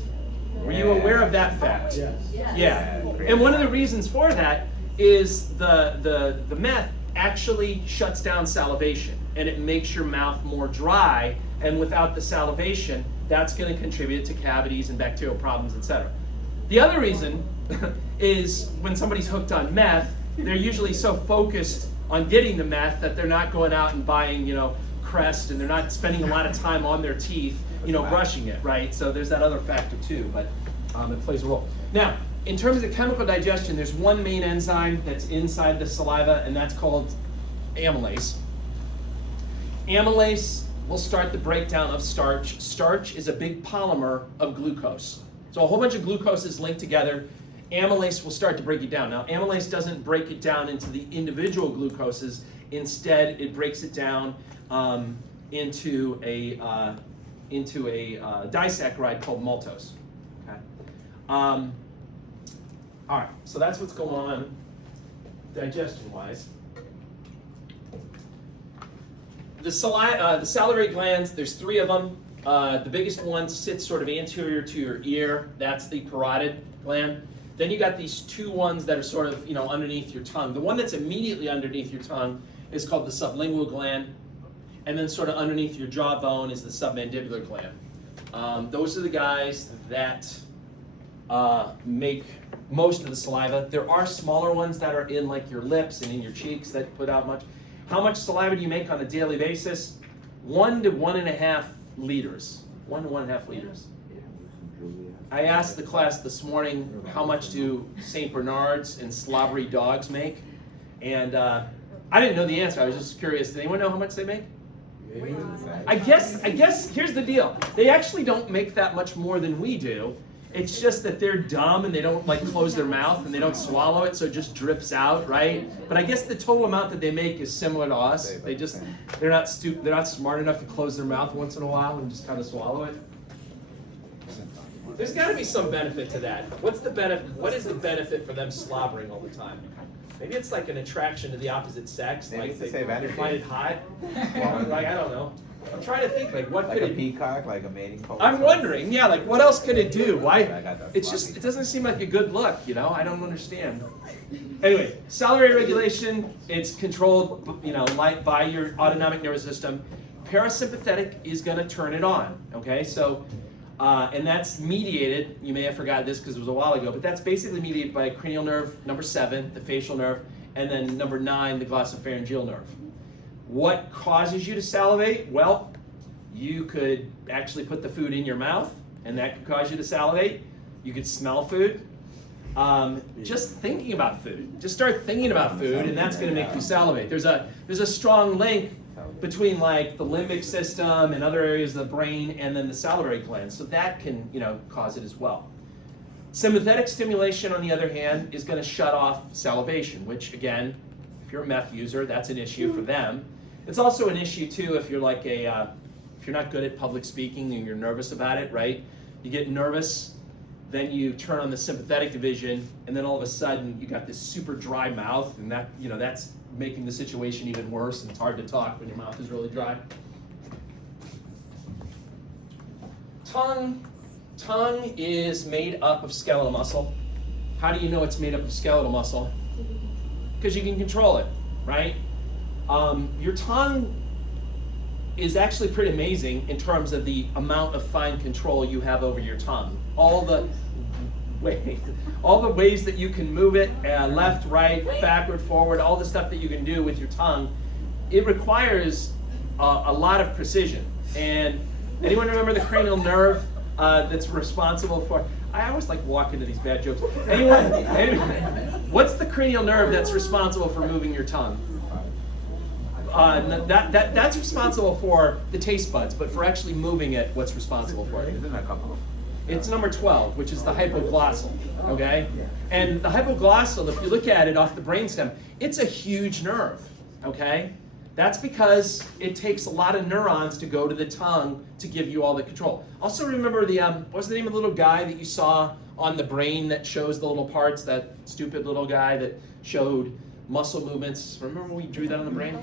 Were you aware of that fact? Yes. Yeah. And one of the reasons for that is the meth actually shuts down salivation and it makes your mouth more dry, and without the salivation, that's going to contribute to cavities and bacterial problems, etc. The other reason is when somebody's hooked on meth, they're usually so focused on getting the meth that they're not going out and buying, you know, Crest, and they're not spending a lot of time on their teeth, you know, brushing it, right? So there's that other factor too, but it plays a role. Now, in terms of chemical digestion, there's one main enzyme that's inside the saliva, and that's called amylase. Amylase will start the breakdown of starch. Starch is a big polymer of glucose. So a whole bunch of glucose is linked together. Amylase will start to break it down. Now, amylase doesn't break it down into the individual glucoses. Instead, it breaks it down into a disaccharide called maltose. Okay. All right, so that's what's going on digestion-wise. The salivary glands, there's 3 of them. The biggest one sits sort of anterior to your ear. That's the parotid gland. Then you got these 2 ones that are sort of, you know, underneath your tongue. The one that's immediately underneath your tongue is called the sublingual gland. And then sort of underneath your jawbone is the submandibular gland. Those are the guys that make most of the saliva. There are smaller ones that are in like your lips and in your cheeks that put out much. How much saliva do you make on a daily basis? 1 to 1.5 liters. 1 to 1.5 liters. I asked the class this morning, how much do St. Bernards and slobbery dogs make? And I didn't know the answer. I was just curious. Does anyone know how much they make? I guess here's the deal. They actually don't make that much more than we do. It's just that they're dumb and they don't like close their mouth and they don't swallow it, so it just drips out, right? But I guess the total amount that they make is similar to us. They're not smart enough to close their mouth once in a while and just kind of swallow it. There's got to be some benefit to that. What's the benefit? What is the benefit for them slobbering all the time? Maybe it's like an attraction to the opposite sex. Maybe Like it's to they save energy. find it hot. Like I don't know. I'm trying to think, like, what Like could a it? peacock, like a mating pole. I'm wondering, yeah, like, what else could it do? Why? I got that It's just, it doesn't seem like a good look, you know. I don't understand. Anyway, salivary regulation, it's controlled, you know, like by your autonomic nervous system. Parasympathetic is going to turn it on. Okay, so. And that's mediated, you may have forgotten this because it was a while ago, but that's basically mediated by cranial nerve number 7, the facial nerve, and then number 9, the glossopharyngeal nerve. What causes you to salivate? Well, you could actually put the food in your mouth, and that could cause you to salivate. You could smell food. Just thinking about food. Just start thinking about food, and that's going to make you salivate. There's a strong link between like the limbic system and other areas of the brain and then the salivary glands. So that can, you know, cause it as well. Sympathetic stimulation, on the other hand, is going to shut off salivation, which again, if you're a meth user, that's an issue for them. It's also an issue too if you're like if you're not good at public speaking and you're nervous about it, right? You get nervous, then you turn on the sympathetic division, and then all of a sudden you got this super dry mouth, and that, you know, that's making the situation even worse, and it's hard to talk when your mouth is really dry. Tongue is made up of skeletal muscle. How do you know it's made up of skeletal muscle? Because you can control it, right? Your tongue is actually pretty amazing in terms of the amount of fine control you have over your tongue. All the ways that you can move it, left, right, backward, forward, all the stuff that you can do with your tongue, it requires a lot of precision. And anyone remember the cranial nerve that's responsible for, I always like walking into these bad jokes. Anyone, what's the cranial nerve that's responsible for moving your tongue? That's responsible for the taste buds, but for actually moving it, what's responsible for it? Isn't that a couple? It's number 12, which is the hypoglossal, okay? And the hypoglossal, if you look at it off the brainstem, it's a huge nerve, okay? That's because it takes a lot of neurons to go to the tongue to give you all the control. Also remember the, what's the name of the little guy that you saw on the brain that shows the little parts, that stupid little guy that showed muscle movements? Remember when we drew that on the brain?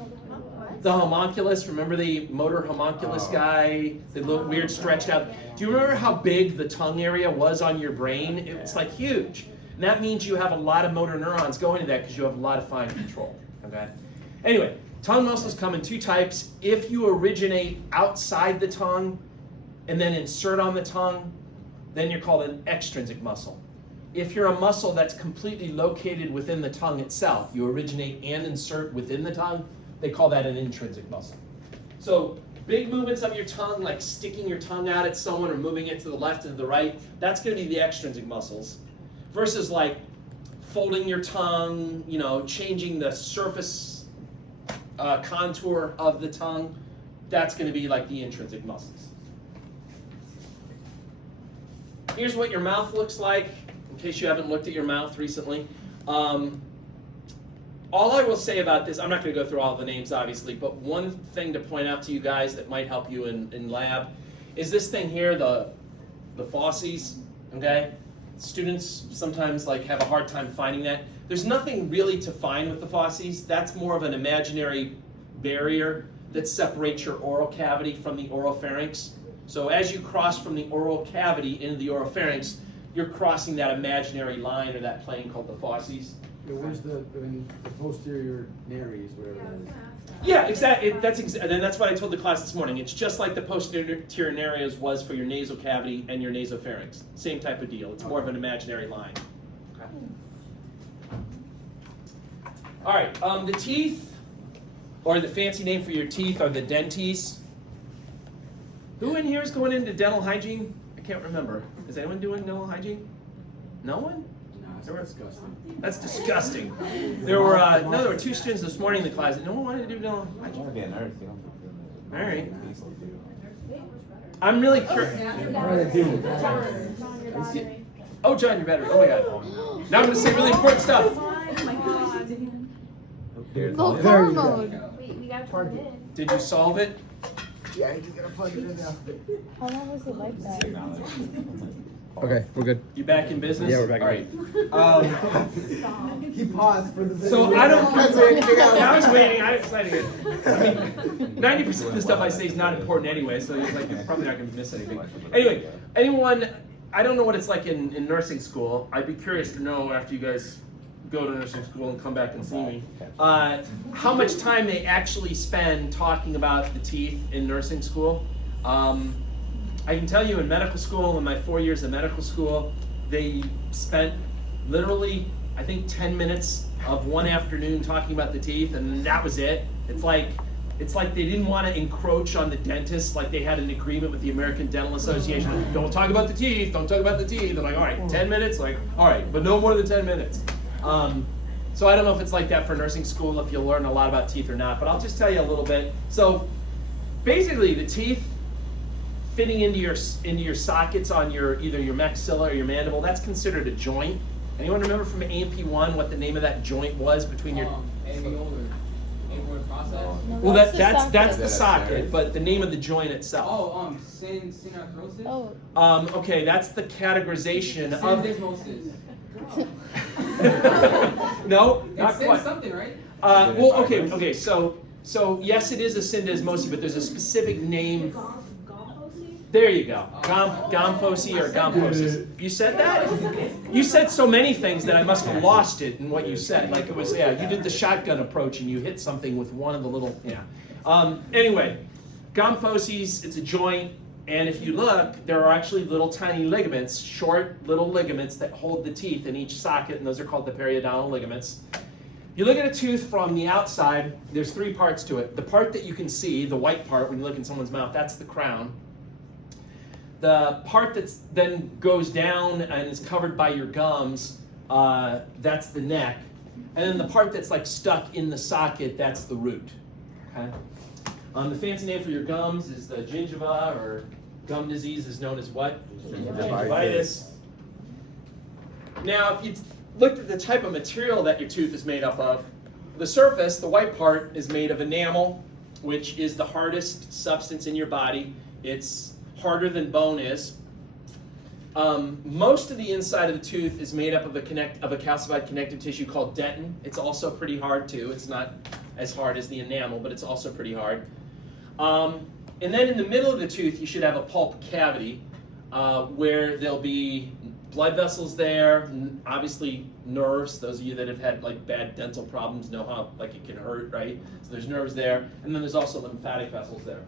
The homunculus, remember the motor homunculus guy, the little weird stretched out. Do you remember how big the tongue area was on your brain? It's like huge. And that means you have a lot of motor neurons going to that because you have a lot of fine control, okay? Anyway, tongue muscles come in 2 types. If you originate outside the tongue and then insert on the tongue, then you're called an extrinsic muscle. If you're a muscle that's completely located within the tongue itself, you originate and insert within the tongue, they call that an intrinsic muscle. So big movements of your tongue, like sticking your tongue out at someone or moving it to the left and to the right, that's going to be the extrinsic muscles. Versus like folding your tongue, you know, changing the surface contour of the tongue, that's going to be like the intrinsic muscles. Here's what your mouth looks like, in case you haven't looked at your mouth recently. All I will say about this, I'm not going to go through all the names obviously, but one thing to point out to you guys that might help you in lab is this thing here, the fauces, okay? Students sometimes like have a hard time finding that. There's nothing really to find with the fauces. That's more of an imaginary barrier that separates your oral cavity from the oropharynx. So as you cross from the oral cavity into the oropharynx, you're crossing that imaginary line or that plane called the fauces. Where's the posterior nares, whatever it is? Yeah, exactly. And that's what I told the class this morning. It's just like the posterior nares was for your nasal cavity and your nasopharynx. Same type of deal. It's more of an imaginary line. Okay. All right. The teeth, or the fancy name for your teeth, are the dentes. Who in here is going into dental hygiene? I can't remember. Is anyone doing dental hygiene? No one? That's disgusting. That's disgusting. There were 2 students this morning in the class that no one wanted to do dental I hygiene. want to be a nurse, you know. All right. I'm really curious. Oh, John, your battery. Oh my God. Now I'm going to say really important stuff. Oh my god. Low power mode. Wait, we gotta plug it in. Did you solve it? Yeah, you just gotta plug it in now. How long was it like that? Okay, we're good. You back in business? Yeah, we're back All in right. He paused for the. So I don't. That's anything else. I was waiting. I was excited. I mean, 90% of the stuff I say is not important anyway, so you're like, you're probably not going to miss anything. Anyway, anyone, I don't know what it's like in nursing school. I'd be curious to know after you guys go to nursing school and come back and see me, how much time they actually spend talking about the teeth in nursing school. I can tell you in medical school, in my 4 years of medical school, they spent literally, I think 10 minutes of one afternoon talking about the teeth, and that was it. It's like they didn't want to encroach on the dentists, like they had an agreement with the American Dental Association. Don't talk about the teeth, don't talk about the teeth. They're like, all right, 10 minutes? Like, all right, but no more than 10 minutes. So I don't know if it's like that for nursing school, if you'll learn a lot about teeth or not, but I'll just tell you a little bit. So basically the teeth fitting into your sockets on either your maxilla or your mandible, that's considered a joint. Anyone remember from Pt1 what the name of that joint was between your? Alveolar process. Well, That's that's the the socket. socket, but the name of the joint itself. Oh, synarthrosis. Oh, Okay, that's the categorization of. Syndesmosis. No, not It's quite. something, right? Well, okay. So yes, it is a syndesmosis, but there's a specific name. There you go. Gomphosis or gomphosis. You said that? You said so many things that I must have lost it in what you said. Like it was, yeah, you did the shotgun approach and you hit something with one of the little, yeah. Anyway, gomphosis, it's a joint, and if you look, there are actually little tiny ligaments, short little ligaments that hold the teeth in each socket, and those are called the periodontal ligaments. You look at a tooth from the outside, there's three parts to it. The part that you can see, the white part, when you look in someone's mouth, that's the crown. The part that then goes down and is covered by your gums, that's the neck. And then the part that's like stuck in the socket, that's the root. Okay? The fancy name for your gums is the gingiva, or gum disease is known as what? Gingivitis. Now, if you looked at the type of material that your tooth is made up of, the surface, the white part, is made of enamel, which is the hardest substance in your body. It's harder than bone is. Most of the inside of the tooth is made up of a calcified connective tissue called dentin. It's also pretty hard too. It's not as hard as the enamel, but it's also pretty hard. And then in the middle of the tooth, you should have a pulp cavity where there'll be blood vessels there, obviously nerves. Those of you that have had like bad dental problems know how like it can hurt, right? So there's nerves there, and then there's also lymphatic vessels there.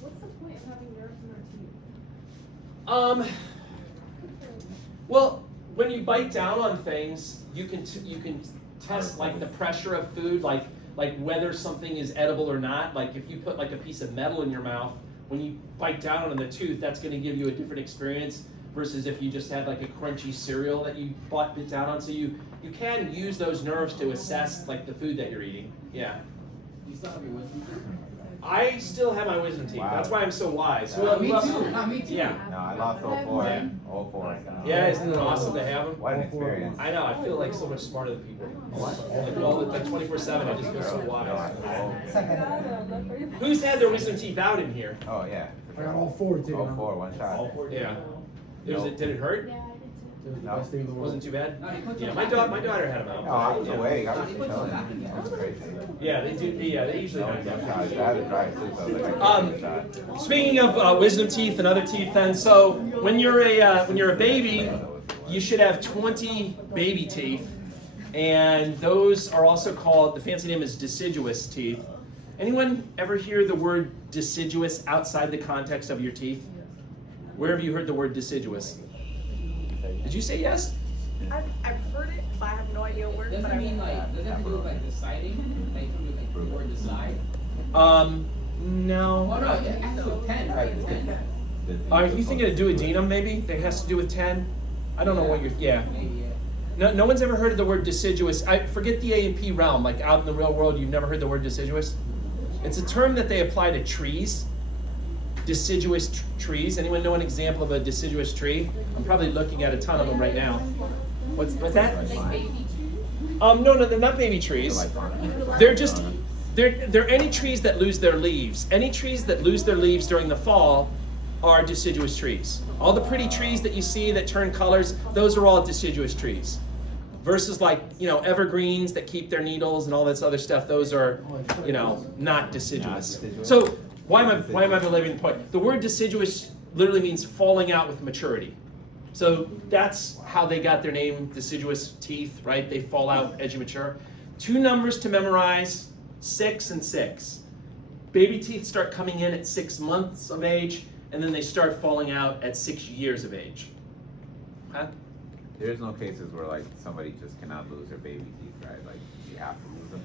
What's the point of having nerves in our teeth? Well, when you bite down on things, you can test like the pressure of food, like whether something is edible or not. Like if you put like a piece of metal in your mouth, when you bite down on the tooth, that's going to give you a different experience versus if you just had like a crunchy cereal that you bit down on. So you can use those nerves to assess like the food that you're eating. Yeah. You still have your wisdom teeth? I still have my wisdom teeth. Wow. That's why I'm so wise. Yeah. Me too. No, me too. Yeah. No, I lost all four. Yeah. All four. Yeah, isn't it awesome to have them? What an experience. I know, I feel like so much smarter than people. Like 24/7, I just feel so wise. Who's had their wisdom teeth out in here? Oh, yeah. I got all four taken All out. four, one shot. Yeah. Did it hurt? Yeah, I did too. It was the No. best thing in the world. Wasn't too bad? No, they put Yeah, you my back. daughter had them out. No, I was Yeah. awake. I was They just put you chilling. back in. That was crazy. Yeah, they do. Yeah, they usually No, do. one shot. I had to try it too, so I was like, I can't shot. Speaking of wisdom teeth and other teeth, then, so when you're a baby, you should have 20 baby teeth, and those are also called, the fancy name is deciduous teeth. Anyone ever hear the word deciduous outside the context of your teeth? Where have you heard the word deciduous? Did you say yes? I've heard it, but I have no idea where. Does but it I mean like, does it have to do with like deciding? Like, the word decide? No. Oh no, it has to do with 10, right? 10. Are you thinking of duodenum maybe? That has to do with 10? I don't know what you're, yeah. Maybe, yeah. No one's ever heard of the word deciduous. I forget the A&P realm, like out in the real world, you've never heard the word deciduous? It's a term that they apply to trees. Deciduous trees. Anyone know an example of a deciduous tree? I'm probably looking at a ton of them right now. What's that? Like baby trees? No, they're not baby trees. They're any trees that lose their leaves. Any trees that lose their leaves during the fall are deciduous trees. All the pretty trees that you see that turn colors, those are all deciduous trees. Versus like, evergreens that keep their needles and all this other stuff, those are, not deciduous. So why am I belaboring the point? The word deciduous literally means falling out with maturity. So that's how they got their name, deciduous teeth, right? They fall out as you mature. 2 numbers to memorize, 6 and 6. Baby teeth start coming in at 6 months of age, and then they start falling out at 6 years of age. Okay? There's no cases where like somebody just cannot lose their baby teeth, right? Like you have to lose them.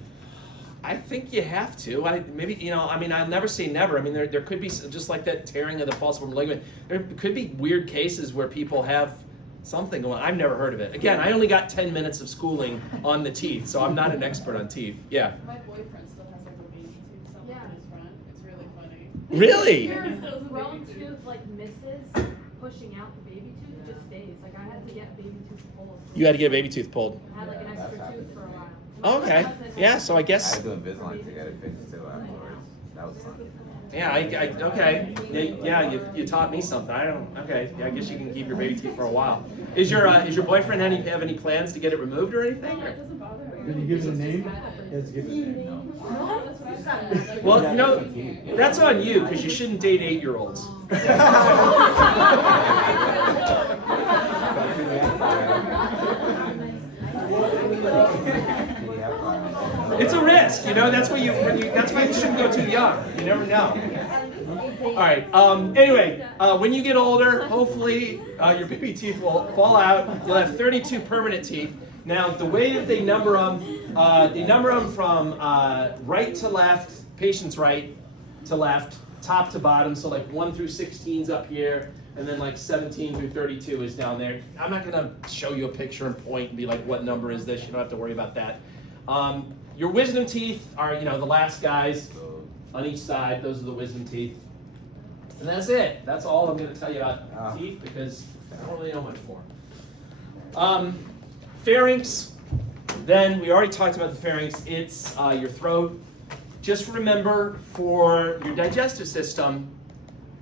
I think you have to. I'll never say never. I mean, there could be, just like that tearing of the falciform ligament, there could be weird cases where people have something going on. I've never heard of it. Again, I only got 10 minutes of schooling on the teeth, so I'm not an expert on teeth. Yeah. My boyfriend still has like a baby tooth somewhere Yeah. in his front. It's really funny. Really? Your Grown tooth like misses pushing out the baby tooth, it just stays. Like I had to get a baby tooth pulled. You had to get a baby tooth pulled. I had like an extra tooth for a while. Oh, okay. Yeah, so I I guess, had to do Invisalign to get it fixed too afterwards. That was fun. yeah, okay. Yeah, you taught me something. Okay, yeah, I guess you can keep your baby teeth for a while. Is your boyfriend have any plans to get it removed or anything? No, Or? it doesn't bother her. Did he give it a name? Yes, give it a name. No, that's what I said. Well, that's on you, because you shouldn't date 8-year-olds. It's a risk, that's why you shouldn't go too young. You never know. All right. Anyway, when you get older, hopefully your baby teeth will fall out. You'll have 32 permanent teeth. Now, the way that they number them from right to left, patient's right to left, top to bottom. So like 1 through 16 is up here, and then like 17 through 32 is down there. I'm not gonna show you a picture and point and be like, what number is this? You don't have to worry about that. Your wisdom teeth are, the last guys on each side. Those are the wisdom teeth. And that's it. That's all I'm going to tell you about teeth, because I don't really know much more. Pharynx, then we already talked about the pharynx. It's your throat. Just remember, for your digestive system,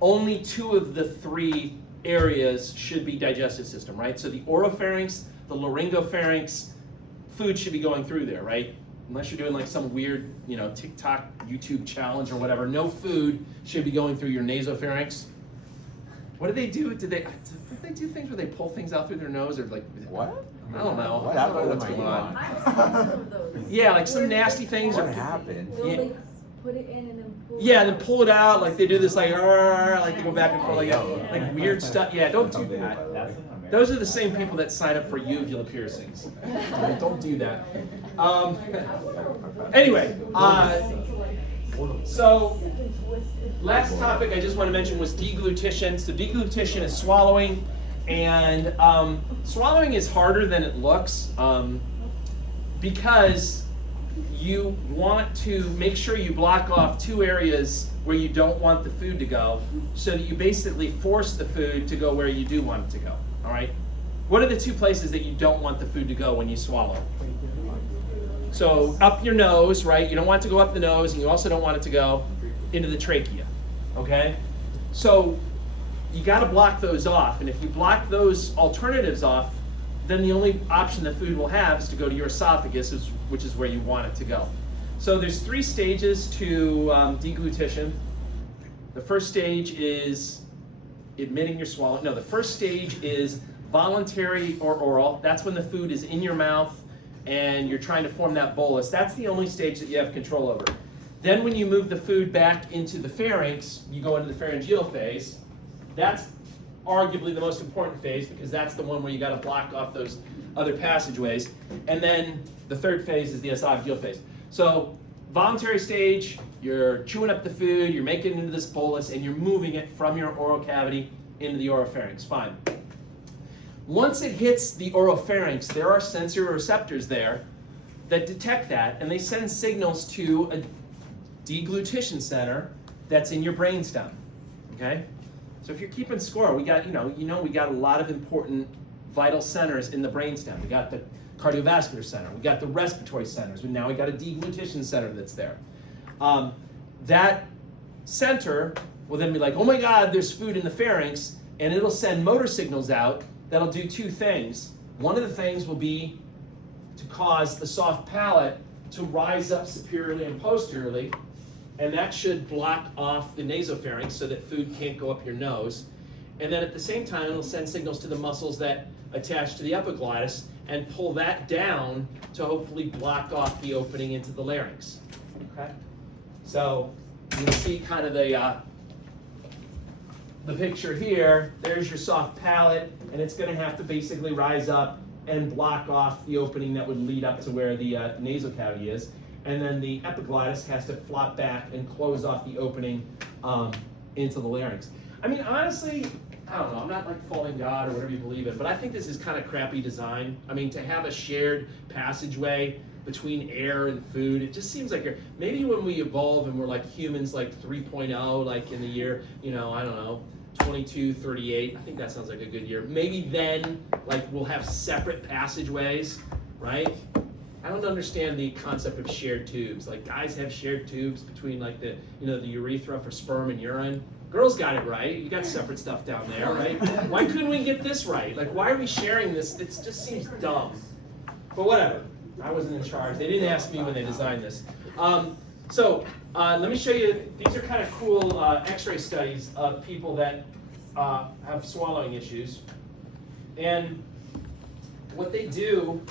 only 2 of the 3 areas should be digestive system, right? So the oropharynx, the laryngopharynx, food should be going through there, right? Unless you're doing like some weird, TikTok, YouTube challenge or whatever, no food should be going through your nasopharynx. What do they do? Did they do things where they pull things out through their nose, or like What? I don't know. What I don't know happened what's to my going on. I saw some of those. Yeah, like some nasty things. What happened? Will they put it in and then pull Yeah, then pull it out, like they do this like they go back and forth like weird stuff. Yeah, don't do that. Those are the same people that sign up for uvula piercings. Don't do that. Anyway, so last topic I just want to mention was deglutition. So deglutition is swallowing, and swallowing is harder than it looks because you want to make sure you block off 2 areas where you don't want the food to go, so that you basically force the food to go where you do want it to go. All right? What are the 2 places that you don't want the food to go when you swallow? So up your nose, right? You don't want it to go up the nose, and you also don't want it to go into the trachea. Okay? So you got to block those off, and if you block those alternatives off, then the only option the food will have is to go to your esophagus, which is where you want it to go. So there's 3 stages to deglutition. The first stage is admitting you're swallowing. No, the first stage is voluntary or oral. That's when the food is in your mouth and you're trying to form that bolus. That's the only stage that you have control over. Then when you move the food back into the pharynx, you go into the pharyngeal phase. That's arguably the most important phase, because that's the one where you got to block off those other passageways. And then the 3rd phase is the esophageal phase. So voluntary stage, you're chewing up the food, you're making it into this bolus, and you're moving it from your oral cavity into the oropharynx. Fine. Once it hits the oropharynx, there are sensory receptors there that detect that, and they send signals to a deglutition center that's in your brainstem. Okay? So if you're keeping score, we got, we got a lot of important vital centers in the brainstem. We got the cardiovascular center, we got the respiratory centers, and now we got a deglutition center that's there. That center will then be like, oh my God, there's food in the pharynx, and it'll send motor signals out that'll do two things. One of the things will be to cause the soft palate to rise up superiorly and posteriorly, and that should block off the nasopharynx so that food can't go up your nose. And then at the same time, it'll send signals to the muscles that attach to the epiglottis and pull that down to hopefully block off the opening into the larynx. Okay? So you can see kind of the picture here. There's your soft palate, and it's going to have to basically rise up and block off the opening that would lead up to where the nasal cavity is. And then the epiglottis has to flop back and close off the opening into the larynx. I mean, honestly, I don't know, I'm not like faulting God or whatever you believe in, but I think this is kind of crappy design. I mean, to have a shared passageway between air and food, it just seems like maybe when we evolve and we're like humans like 3.0, like in the year, you know, I don't know, 2238, I think that sounds like a good year. Maybe then, like, we'll have separate passageways, right? I don't understand the concept of shared tubes. Like, guys have shared tubes between, like, the, you know, the urethra for sperm and urine. Girls got it right. You got separate stuff down there, right? Why couldn't we get this right? Like, why are we sharing this? It just seems dumb. But whatever. I wasn't in charge. They didn't ask me when they designed this. Let me show you. These are kind of cool X-ray studies of people that have swallowing issues. And what they do.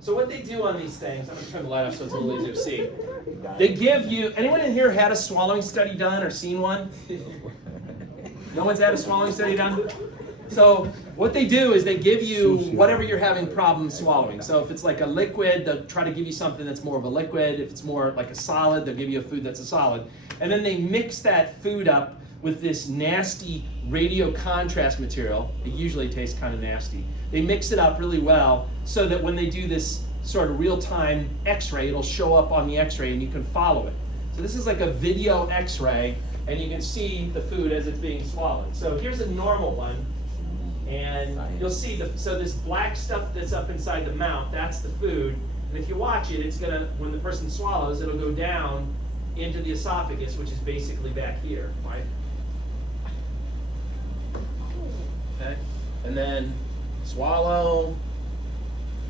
So what they do on these things, I'm going to turn the light off so it's a little easier to see. They give you, anyone in here had a swallowing study done or seen one? No one's had a swallowing study done? So what they do is they give you whatever you're having problems swallowing. So if it's like a liquid, they'll try to give you something that's more of a liquid. If it's more like a solid, they'll give you a food that's a solid. And then they mix that food up with this nasty radio contrast material. It usually tastes kind of nasty. They mix it up really well so that when they do this sort of real-time X-ray, it'll show up on the X-ray and you can follow it. So this is like a video X-ray, and you can see the food as it's being swallowed. So here's a normal one, and you'll see so this black stuff that's up inside the mouth, that's the food. And if you watch it, it's gonna, when the person swallows, it'll go down into the esophagus, which is basically back here, right? Okay, and then swallow,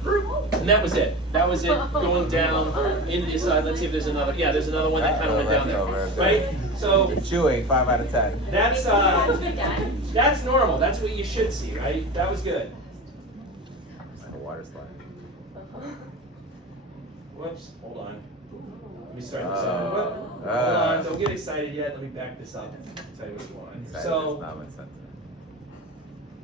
and that was it. That was it going down into the side. Let's see if there's another. Yeah, there's another one that kind of went down there, right? So You're chewing 5 out of 10. That's normal. That's what you should see, right? That was good. Like a water slide. Whoops. Hold on. Let me start this out. Hold on. Don't get excited yet. Let me back this up. I'll tell you what you want. So.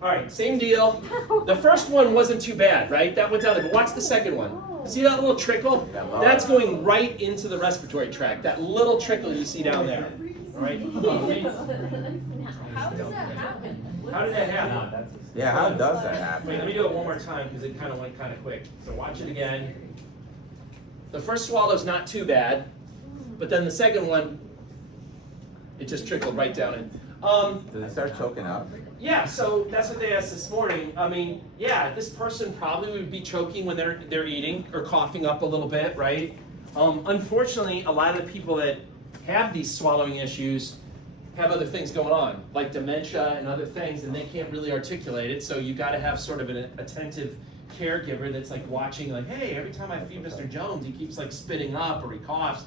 All right, same deal. The first one wasn't too bad, right? That went down there, but watch the second one. See that little trickle? That's going right into the respiratory tract. That little trickle you see down there. All right? How does that happen? How did that happen? Yeah, how does that happen? Wait, let me do it one more time because it kind of went kind of quick. So watch it again. The first swallow's not too bad, but then the second one, it just trickled right down in. Does it start choking up? Yeah, so that's what they asked this morning. I mean, yeah, this person probably would be choking when they're eating or coughing up a little bit, right? Unfortunately, a lot of the people that have these swallowing issues have other things going on, like dementia and other things, and they can't really articulate it. So you got to have sort of an attentive caregiver that's like watching, like, hey, every time I feed Mr. Jones, he keeps like spitting up or he coughs.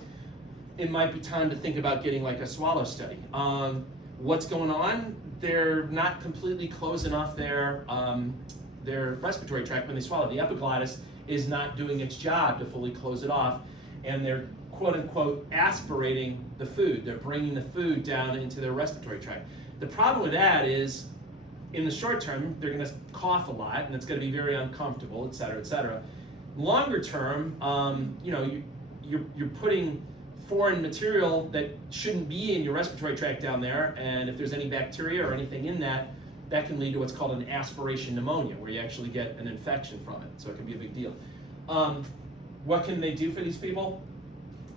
It might be time to think about getting like a swallow study. What's going on? They're not completely closing off their respiratory tract when they swallow. The epiglottis is not doing its job to fully close it off, and they're quote unquote aspirating the food. They're bringing the food down into their respiratory tract. The problem with that is, in the short term, they're going to cough a lot, and it's going to be very uncomfortable, et cetera, et cetera. Longer term, you're putting foreign material that shouldn't be in your respiratory tract down there, and if there's any bacteria or anything in that, that can lead to what's called an aspiration pneumonia, where you actually get an infection from it, so it can be a big deal. What can they do for these people?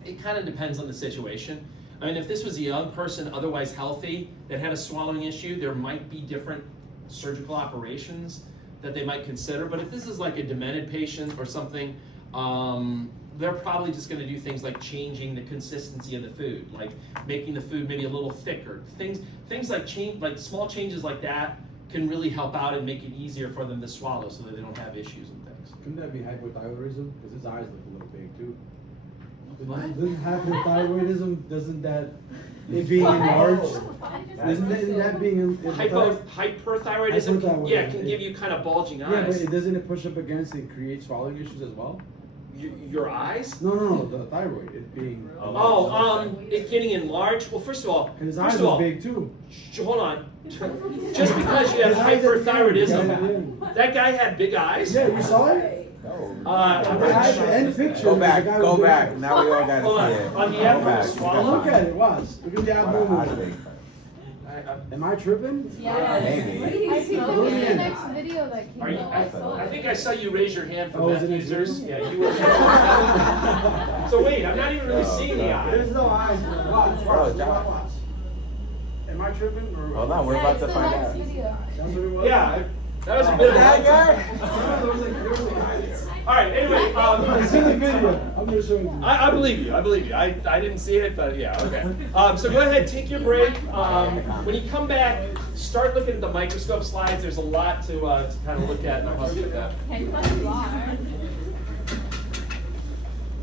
It kind of depends on the situation. I mean, if this was a young person, otherwise healthy, that had a swallowing issue, there might be different surgical operations that they might consider, but if this is like a demented patient or something, they're probably just going to do things like changing the consistency of the food, like making the food maybe a little thicker. Things like small changes like that can really help out and make it easier for them to swallow, so that they don't have issues and things. Couldn't that be hypothyroidism? Because his eyes look a little big too. What? Doesn't hypothyroidism, doesn't that, it being enlarged, isn't that being Hyperthyroidism, Hypothyroidism, yeah, can give you kind of bulging Yeah, but eyes. doesn't it push up against and create swallowing issues as well? Your eyes? No, the thyroid, it being. It getting enlarged. Well, first of all, His eyes are big too. hold on. Just because you have His eyes are big, hyperthyroidism, that guy had big eyes. Yeah, you saw it? No. I'm I had pretty the sure. end picture. Go the back, guy go with back. big Now we all got Hold to on. see it. On the Go effort back. to eyes. swallow. Look at it, watch. Look at the abdomen. Maybe. Am I tripping? Maybe. I think that was the next video that came Are you, out. I think I saw you raise your hand for Oh, is meth it next users. video? Yeah, you were. So wait, I'm not even really seeing the eye. There's no eyes. Watch, Bro, watch, John. watch. Am I tripping? Or Hold on, we're about to find out. Video. That's what it was? Yeah, that was a bit of That a guy? There was an eye there. All right. Anyway, It's in the video. I'm gonna show you. I believe you. I believe you. I didn't see it, but yeah, okay. So go ahead, take your break. When you come back, start looking at the microscope slides. There's a lot to kind of look at, and I'll help you with that. Can you let me